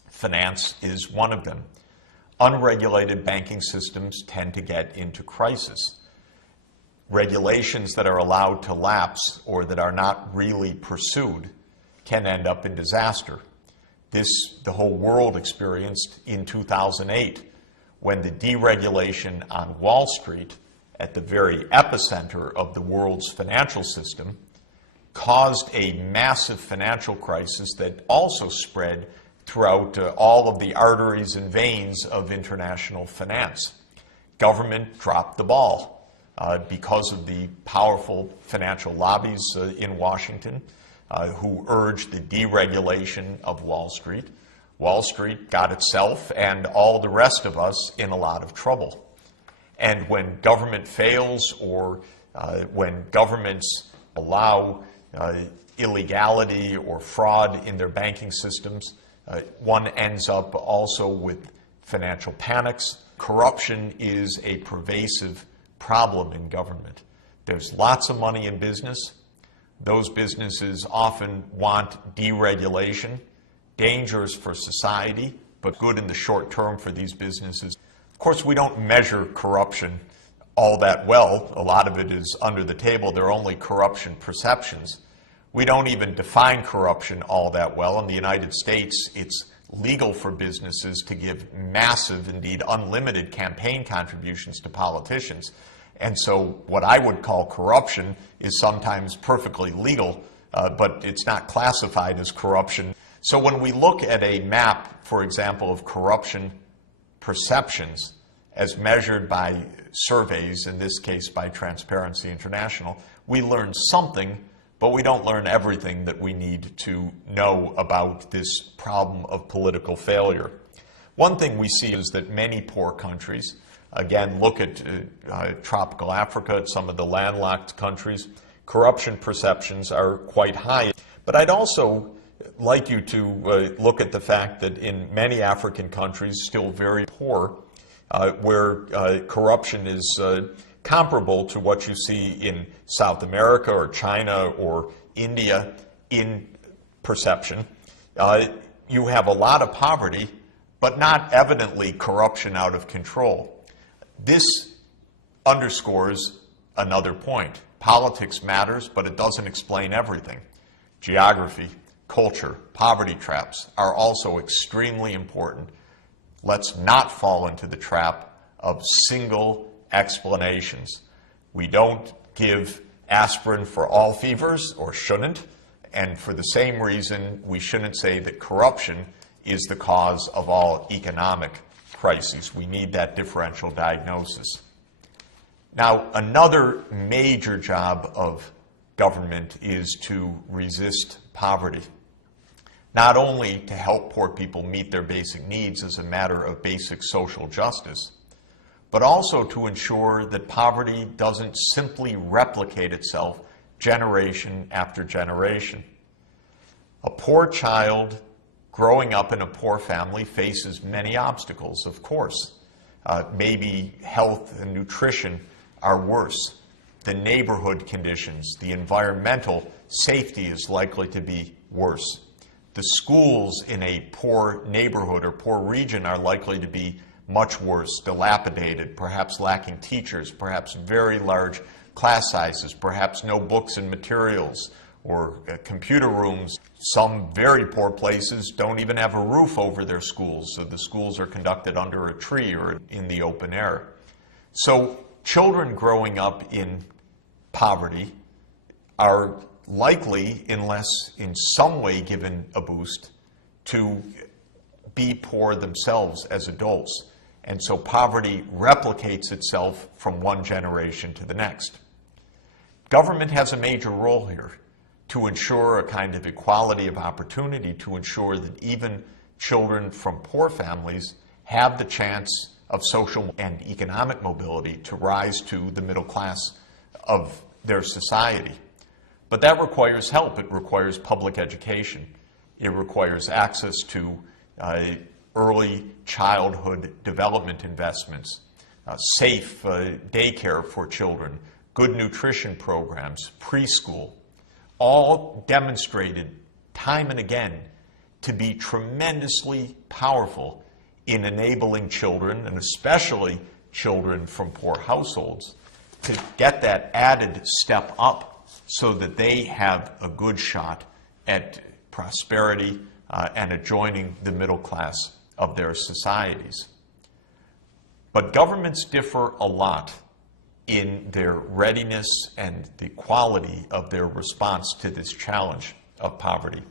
Finance is one of them. Unregulated banking systems tend to get into crisis. Regulations that are allowed to lapse or that are not really pursued can end up in disaster. This the whole world experienced in 2008 when the deregulation on Wall Street, at the very epicenter of the world's financial system, caused a massive financial crisis that also spread throughout all of the arteries and veins of international finance. Government dropped the ball because of the powerful financial lobbies in Washington who urged the deregulation of Wall Street. Wall Street got itself and all the rest of us in a lot of trouble. And when government fails or when governments allow illegality or fraud in their banking systems, one ends up also with financial panics. Corruption is a pervasive problem in government. There's lots of money in business. Those businesses often want deregulation, dangerous for society, but good in the short term for these businesses. Of course, we don't measure corruption all that well. A lot of it is under the table. There are only corruption perceptions. We don't even define corruption all that well. In the United States, it's legal for businesses to give massive, indeed unlimited campaign contributions to politicians. And so what I would call corruption is sometimes perfectly legal, but it's not classified as corruption. So when we look at a map, for example, of corruption perceptions as measured by surveys, in this case by Transparency International, we learn something, but we don't learn everything that we need to know about this problem of political failure. One thing we see is that many poor countries, again, look at tropical Africa, at some of the landlocked countries, corruption perceptions are quite high. But I'd also like you to look at the fact that in many African countries, still very poor, where corruption is comparable to what you see in South America or China or India in perception. You have a lot of poverty, but not evidently corruption out of control. This underscores another point. Politics matters, but it doesn't explain everything. Geography, culture, poverty traps are also extremely important. Let's not fall into the trap of single explanations. We don't give aspirin for all fevers, or shouldn't, and for the same reason, we shouldn't say that corruption is the cause of all economic crises. We need that differential diagnosis. Now, another major job of government is to resist poverty. Not only to help poor people meet their basic needs as a matter of basic social justice, but also to ensure that poverty doesn't simply replicate itself generation after generation. A poor child growing up in a poor family faces many obstacles, of course. Maybe health and nutrition are worse. The neighborhood conditions, the environmental safety is likely to be worse. The schools in a poor neighborhood or poor region are likely to be much worse, dilapidated, perhaps lacking teachers, perhaps very large class sizes, perhaps no books and materials or computer rooms. Some very poor places don't even have a roof over their schools, so the schools are conducted under a tree or in the open air. So children growing up in poverty are likely, unless in some way given a boost, to be poor themselves as adults. And so poverty replicates itself from one generation to the next. Government has a major role here to ensure a kind of equality of opportunity, to ensure that even children from poor families have the chance of social and economic mobility to rise to the middle class of their society. But that requires help. It requires public education. It requires access to early childhood development investments, safe daycare for children, good nutrition programs, preschool, all demonstrated time and again to be tremendously powerful in enabling children, and especially children from poor households, to get that added step up so that they have a good shot at prosperity and at joining the middle class of their societies. But governments differ a lot in their readiness and the quality of their response to this challenge of poverty.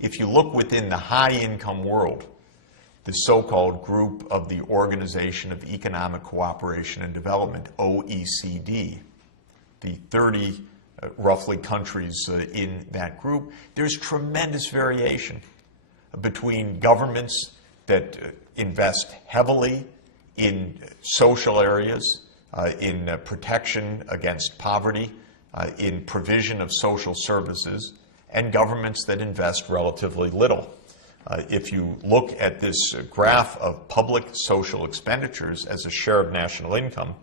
If you look within the high-income world, the so-called group of the Organization of Economic Cooperation and Development, OECD, the 30 roughly countries in that group, there's tremendous variation between governments that invest heavily in social areas, in protection against poverty, in provision of social services, and governments that invest relatively little. If you look at this graph of public social expenditures as a share of national income,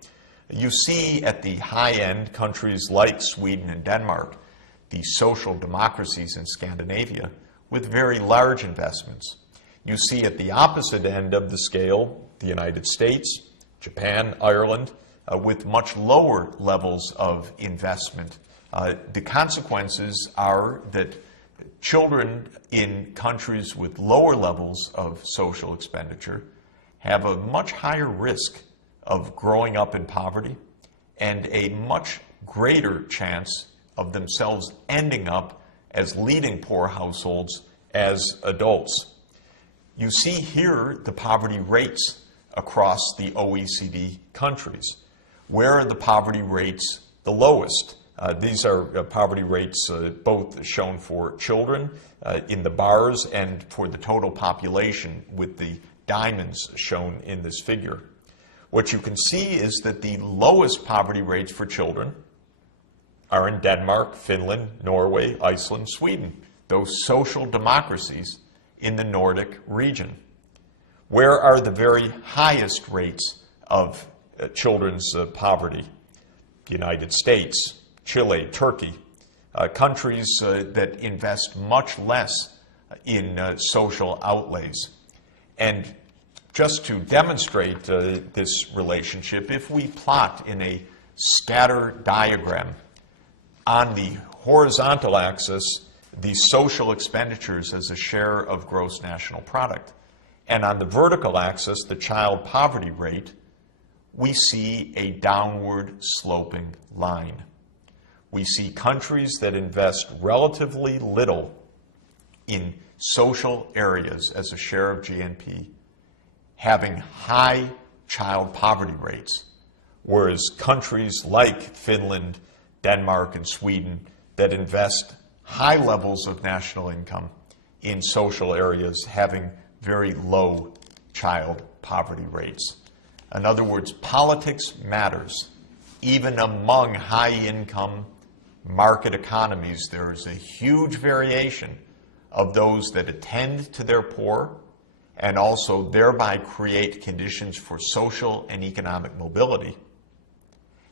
you see at the high end countries like Sweden and Denmark, the social democracies in Scandinavia, with very large investments. You see at the opposite end of the scale, the United States, Japan, Ireland, with much lower levels of investment. The consequences are that children in countries with lower levels of social expenditure have a much higher risk of growing up in poverty and a much greater chance of themselves ending up as leading poor households as adults. You see here the poverty rates across the OECD countries. Where are the poverty rates the lowest? These are poverty rates both shown for children in the bars and for the total population with the diamonds shown in this figure. What you can see is that the lowest poverty rates for children are in Denmark, Finland, Norway, Iceland, Sweden, those social democracies in the Nordic region. Where are the very highest rates of children's poverty? The United States, Chile, Turkey, countries that invest much less in social outlays. And just to demonstrate this relationship, if we plot in a scatter diagram on the horizontal axis the social expenditures as a share of gross national product, and on the vertical axis the child poverty rate, we see a downward sloping line. We see countries that invest relatively little in social areas as a share of GNP having high child poverty rates, whereas countries like Finland, Denmark, and Sweden that invest high levels of national income in social areas having very low child poverty rates. In other words, politics matters. Even among high-income market economies, there is a huge variation of those that attend to their poor and also thereby create conditions for social and economic mobility,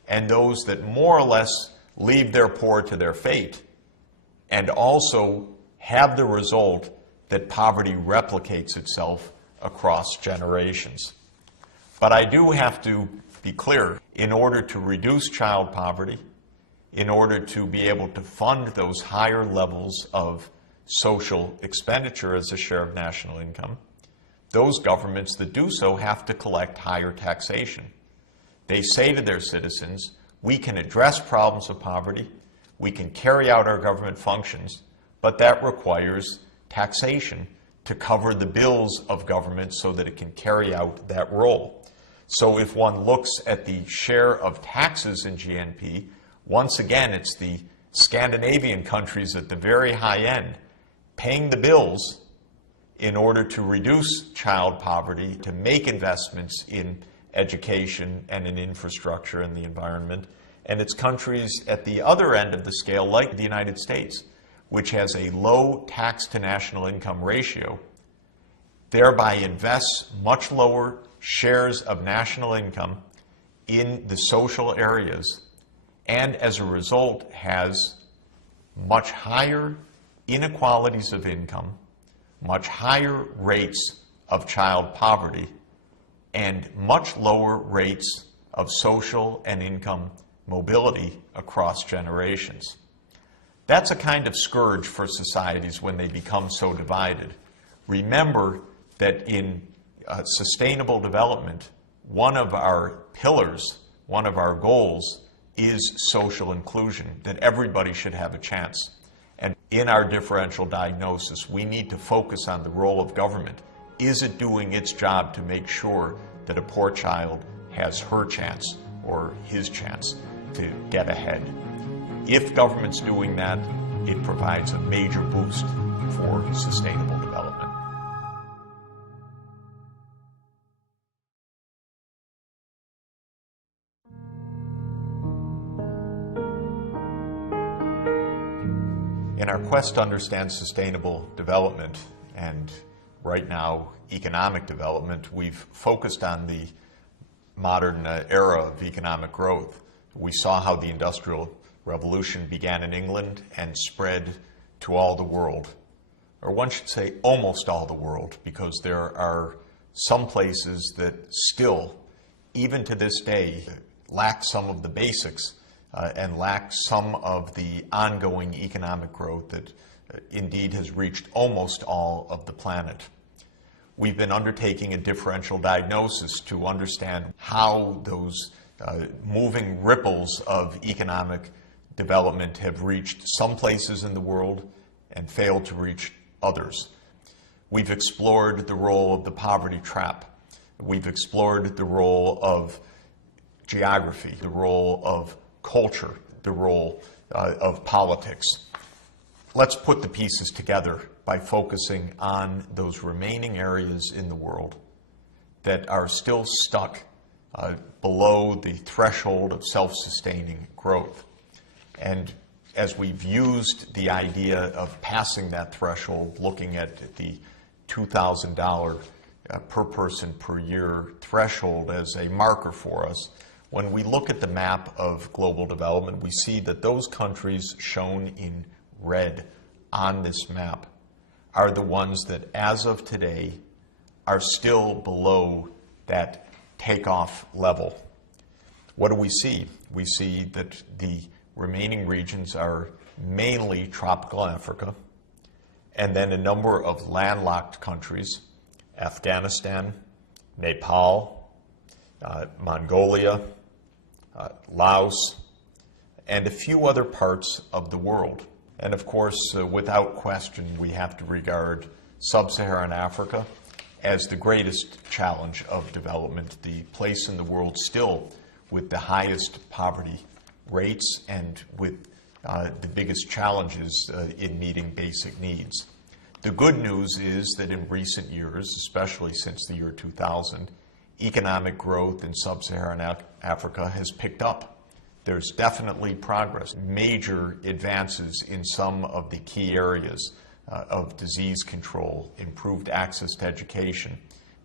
and those that more or less leave their poor to their fate and also have the result that poverty replicates itself across generations. But I do have to be clear, in order to reduce child poverty, in order to be able to fund those higher levels of social expenditure as a share of national income, those governments that do so have to collect higher taxation. They say to their citizens, we can address problems of poverty, we can carry out our government functions, but that requires taxation to cover the bills of government so that it can carry out that role. So if one looks at the share of taxes in GNP, once again it's the Scandinavian countries at the very high end paying the bills in order to reduce child poverty, to make investments in education and in infrastructure and the environment. And it's countries at the other end of the scale, like the United States, which has a low tax to national income ratio, thereby invests much lower shares of national income in the social areas, and as a result has much higher inequalities of income, much higher rates of child poverty, and much lower rates of social and income mobility across generations. That's a kind of scourge for societies when they become so divided. Remember that in sustainable development, one of our pillars, one of our goals is social inclusion, that everybody should have a chance. And in our differential diagnosis, we need to focus on the role of government. Is it doing its job to make sure that a poor child has her chance or his chance to get ahead? If government's doing that, it provides a major boost for sustainable development. In our quest to understand sustainable development and right now economic development, we've focused on the modern era of economic growth. We saw how the Industrial Revolution began in England and spread to all the world, or one should say almost all the world, because there are some places that still, even to this day, lack some of the basics and lack some of the ongoing economic growth that indeed has reached almost all of the planet. We've been undertaking a differential diagnosis to understand how those moving ripples of economic development have reached some places in the world and failed to reach others. We've explored the role of the poverty trap. We've explored the role of geography, the role of culture, the role of politics. Let's put the pieces together by focusing on those remaining areas in the world that are still stuck below the threshold of self-sustaining growth. And as we've used the idea of passing that threshold, looking at the $2,000 per person per year threshold as a marker for us, when we look at the map of global development, we see that those countries shown in red on this map are the ones that, as of today, are still below that takeoff level. What do we see? We see that the remaining regions are mainly tropical Africa, and then a number of landlocked countries, Afghanistan, Nepal, Mongolia, Laos, and a few other parts of the world. And of course, without question, we have to regard sub-Saharan Africa as the greatest challenge of development, the place in the world still with the highest poverty rates and with the biggest challenges in meeting basic needs. The good news is that in recent years, especially since the year 2000, economic growth in sub-Saharan Africa has picked up. There's definitely progress, major advances in some of the key areas of disease control, improved access to education,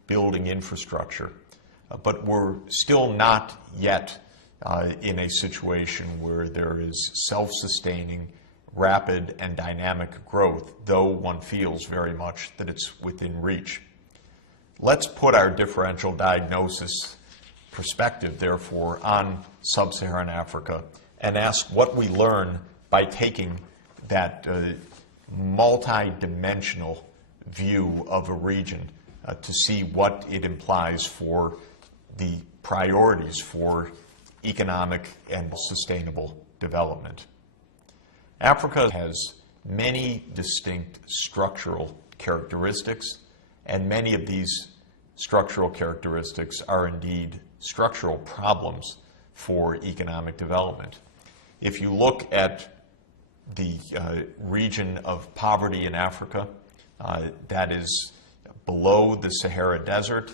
building infrastructure. But we're still not yet in a situation where there is self-sustaining, rapid and dynamic growth, though one feels very much that it's within reach. Let's put our differential diagnosis perspective, therefore, on sub-Saharan Africa and ask what we learn by taking that multi-dimensional view of a region to see what it implies for the priorities for economic and sustainable development. Africa has many distinct structural characteristics, and many of these structural characteristics are indeed structural problems for economic development. If you look at the region of poverty in Africa, that is below the Sahara Desert,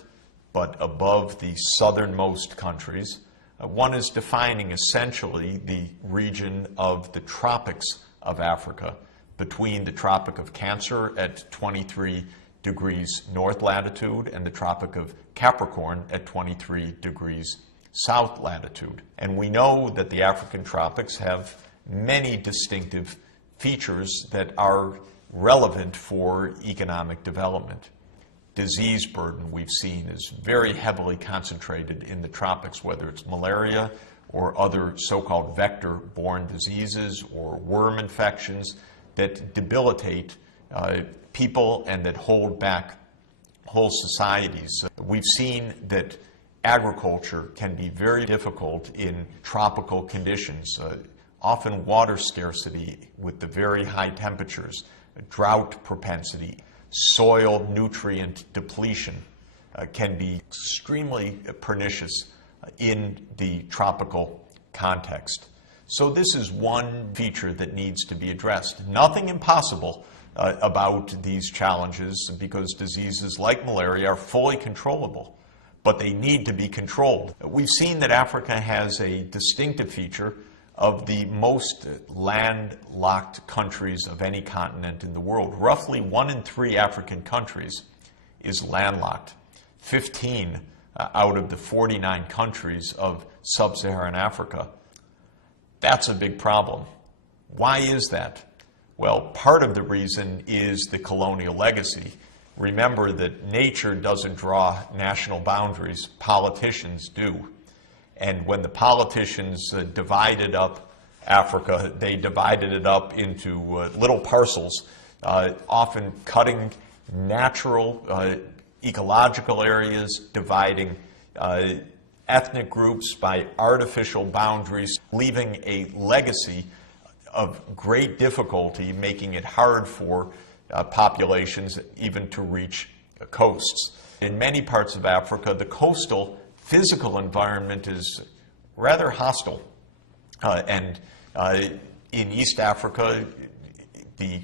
but above the southernmost countries, one is defining essentially the region of the tropics of Africa, between the Tropic of Cancer at 23 degrees north latitude and the Tropic of Capricorn at 23 degrees south latitude. And we know that the African tropics have many distinctive features that are relevant for economic development. Disease burden, we've seen, is very heavily concentrated in the tropics, whether it's malaria or other so-called vector-borne diseases or worm infections that debilitate people and that hold back whole societies. We've seen that agriculture can be very difficult in tropical conditions, often water scarcity with the very high temperatures, drought propensity, soil nutrient depletion can be extremely pernicious in the tropical context. So this is one feature that needs to be addressed. Nothing impossible about these challenges, because diseases like malaria are fully controllable, but they need to be controlled. We've seen that Africa has a distinctive feature of the most landlocked countries of any continent in the world. Roughly 1 in 3 African countries is landlocked. 15 out of the 49 countries of sub-Saharan Africa. That's a big problem. Why is that? Well, part of the reason is the colonial legacy. Remember that nature doesn't draw national boundaries, politicians do. And when the politicians divided up Africa, they divided it up into little parcels, often cutting natural ecological areas, dividing ethnic groups by artificial boundaries, leaving a legacy of great difficulty, making it hard for populations even to reach coasts. In many parts of Africa, the coastal physical environment is rather hostile. In East Africa, the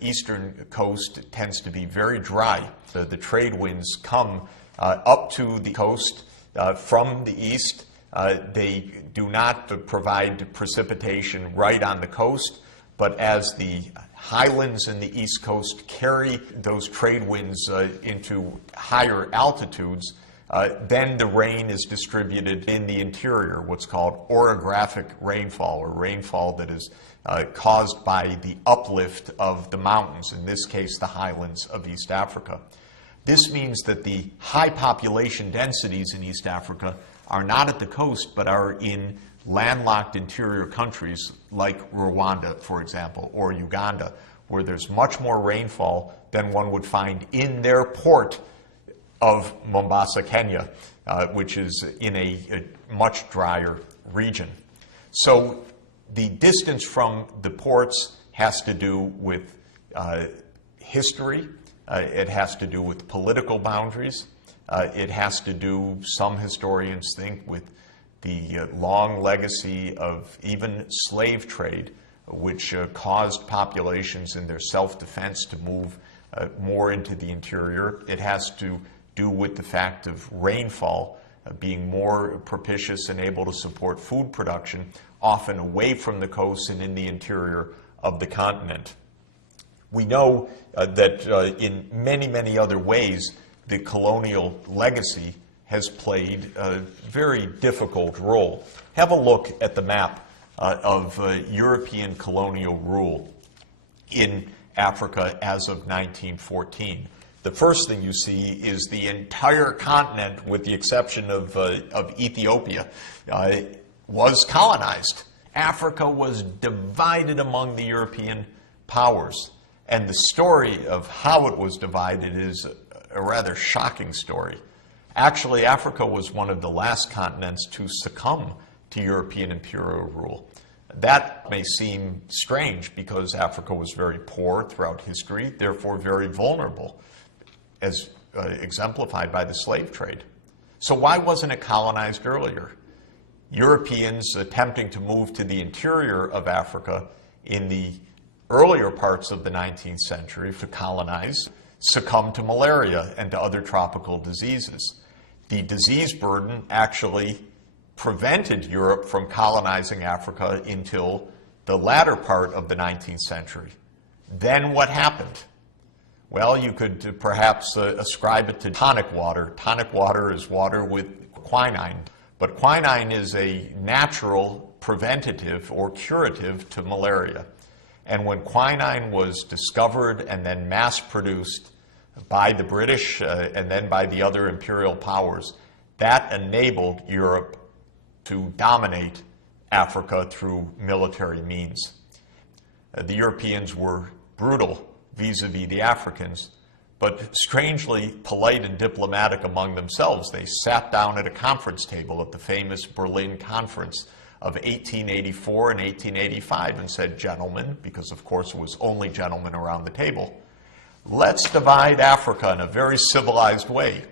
eastern coast tends to be very dry. The trade winds come up to the coast from the east. They do not provide precipitation right on the coast, but as the highlands in the east coast carry those trade winds into higher altitudes, then the rain is distributed in the interior, what's called orographic rainfall, or rainfall that is caused by the uplift of the mountains, in this case the highlands of East Africa. This means that the high population densities in East Africa are not at the coast, but are in landlocked interior countries like Rwanda, for example, or Uganda, where there's much more rainfall than one would find in their port of Mombasa, Kenya, which is in a much drier region. So the distance from the ports has to do with history. It has to do with political boundaries. It has to do, some historians think, with the long legacy of even slave trade, which caused populations in their self-defense to move more into the interior. It has to do with the fact of rainfall being more propitious and able to support food production, often away from the coast and in the interior of the continent. We know that in many, many other ways, the colonial legacy has played a very difficult role. Have a look at the map of European colonial rule in Africa as of 1914. The first thing you see is the entire continent, with the exception of Ethiopia, was colonized. Africa was divided among the European powers. And the story of how it was divided is a rather shocking story. Actually, Africa was one of the last continents to succumb to European imperial rule. That may seem strange because Africa was very poor throughout history, therefore very vulnerable, as exemplified by the slave trade. So why wasn't it colonized earlier? Europeans attempting to move to the interior of Africa in the earlier parts of the 19th century to colonize succumbed to malaria and to other tropical diseases. The disease burden actually prevented Europe from colonizing Africa until the latter part of the 19th century. Then what happened? Well, you could perhaps ascribe it to tonic water. Tonic water is water with quinine, but quinine is a natural preventative or curative to malaria. And when quinine was discovered and then mass-produced by the British and then by the other imperial powers, that enabled Europe to dominate Africa through military means. The Europeans were brutal vis-a-vis the Africans, but strangely polite and diplomatic among themselves. They sat down at a conference table at the famous Berlin Conference of 1884 and 1885 and said, "Gentlemen," because of course it was only gentlemen around the table, "let's divide Africa in a very civilized way."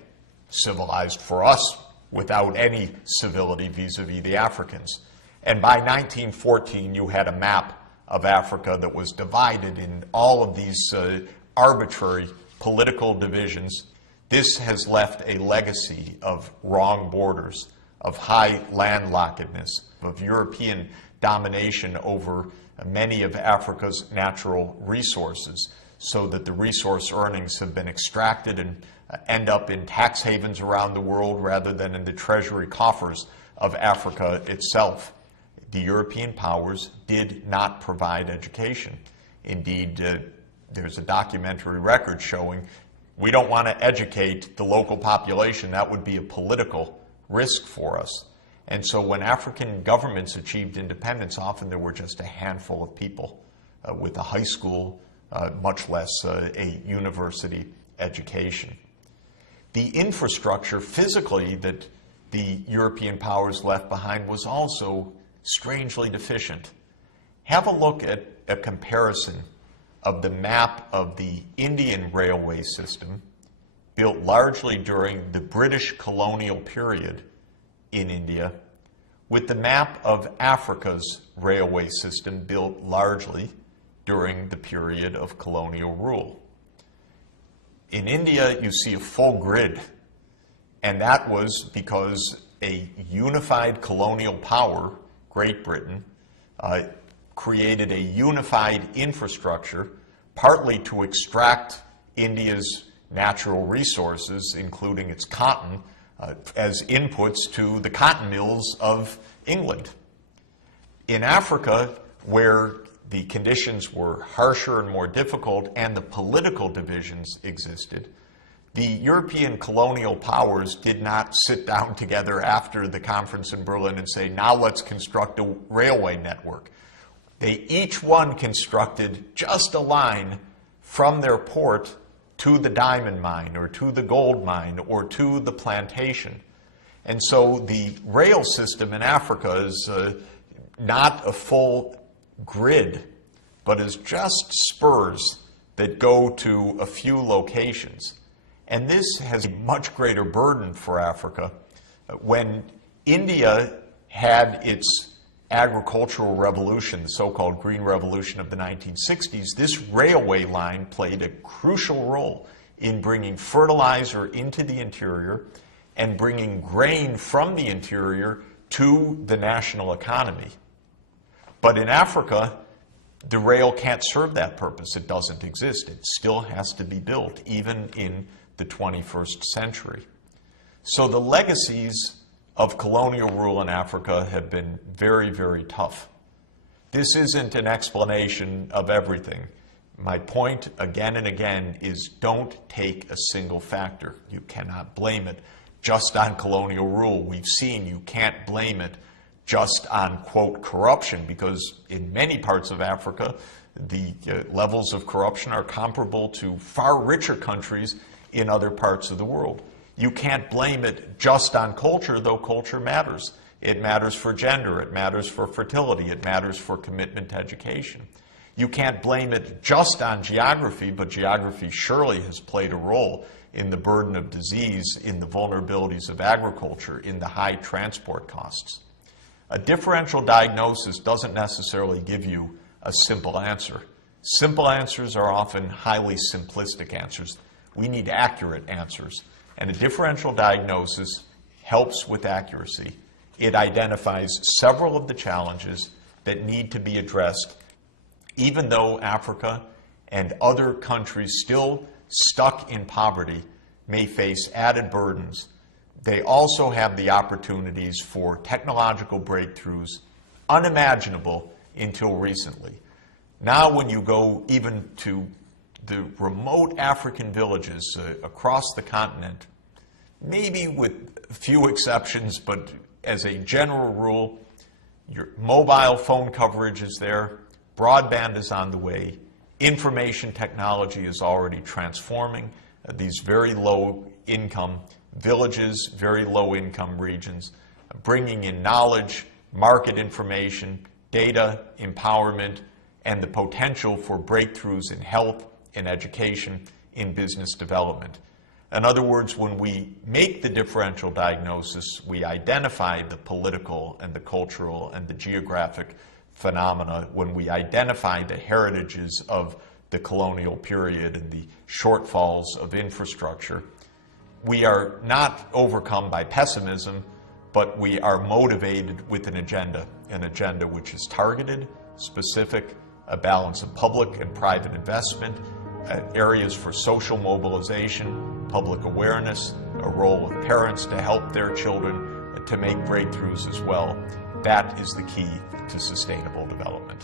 Civilized for us, without any civility vis-a-vis the Africans. And by 1914, you had a map of Africa that was divided in all of these arbitrary political divisions. This has left a legacy of wrong borders, of high landlockedness, of European domination over many of Africa's natural resources, so that the resource earnings have been extracted and end up in tax havens around the world rather than in the treasury coffers of Africa itself. The European powers did not provide education. Indeed, there's a documentary record showing we don't want to educate the local population. That would be a political risk for us. And so when African governments achieved independence, often there were just a handful of people with a high school, much less a university education. The infrastructure physically that the European powers left behind was also strangely deficient. Have a look at a comparison of the map of the Indian railway system, built largely during the British colonial period in India, with the map of Africa's railway system built largely during the period of colonial rule. In India, you see a full grid, and that was because a unified colonial power, Great Britain, created a unified infrastructure, partly to extract India's natural resources, including its cotton, as inputs to the cotton mills of England. In Africa, where the conditions were harsher and more difficult and the political divisions existed, the European colonial powers did not sit down together after the conference in Berlin and say, now let's construct a railway network. They each one constructed just a line from their port to the diamond mine or to the gold mine or to the plantation. And so the rail system in Africa is not a full grid, but is just spurs that go to a few locations. And this has a much greater burden for Africa. When India had its agricultural revolution, the so-called Green Revolution of the 1960s, this railway line played a crucial role in bringing fertilizer into the interior and bringing grain from the interior to the national economy. But in Africa, the rail can't serve that purpose. It doesn't exist. It still has to be built, even in the 21st century. So the legacies of colonial rule in Africa have been very, very tough. This isn't an explanation of everything. My point again and again is don't take a single factor. You cannot blame it just on colonial rule. We've seen you can't blame it just on, quote, corruption, because in many parts of Africa, the levels of corruption are comparable to far richer countries in other parts of the world. You can't blame it just on culture, though culture matters. It matters for gender, it matters for fertility, it matters for commitment to education. You can't blame it just on geography, but geography surely has played a role in the burden of disease, in the vulnerabilities of agriculture, in the high transport costs. A differential diagnosis doesn't necessarily give you a simple answer. Simple answers are often highly simplistic answers. We need accurate answers. And a differential diagnosis helps with accuracy. It identifies several of the challenges that need to be addressed, even though Africa and other countries still stuck in poverty may face added burdens. They also have the opportunities for technological breakthroughs unimaginable until recently. Now when you go even to the remote African villages across the continent, maybe with a few exceptions, but as a general rule, your mobile phone coverage is there, broadband is on the way, information technology is already transforming these very low income villages, very low income regions, bringing in knowledge, market information, data, empowerment, and the potential for breakthroughs in health, in education, in business development. In other words, when we make the differential diagnosis, we identify the political and the cultural and the geographic phenomena. When we identify the heritages of the colonial period and the shortfalls of infrastructure, we are not overcome by pessimism, but we are motivated with an agenda which is targeted, specific, a balance of public and private investment, areas for social mobilization, public awareness, a role of parents to help their children to make breakthroughs as well. That is the key to sustainable development.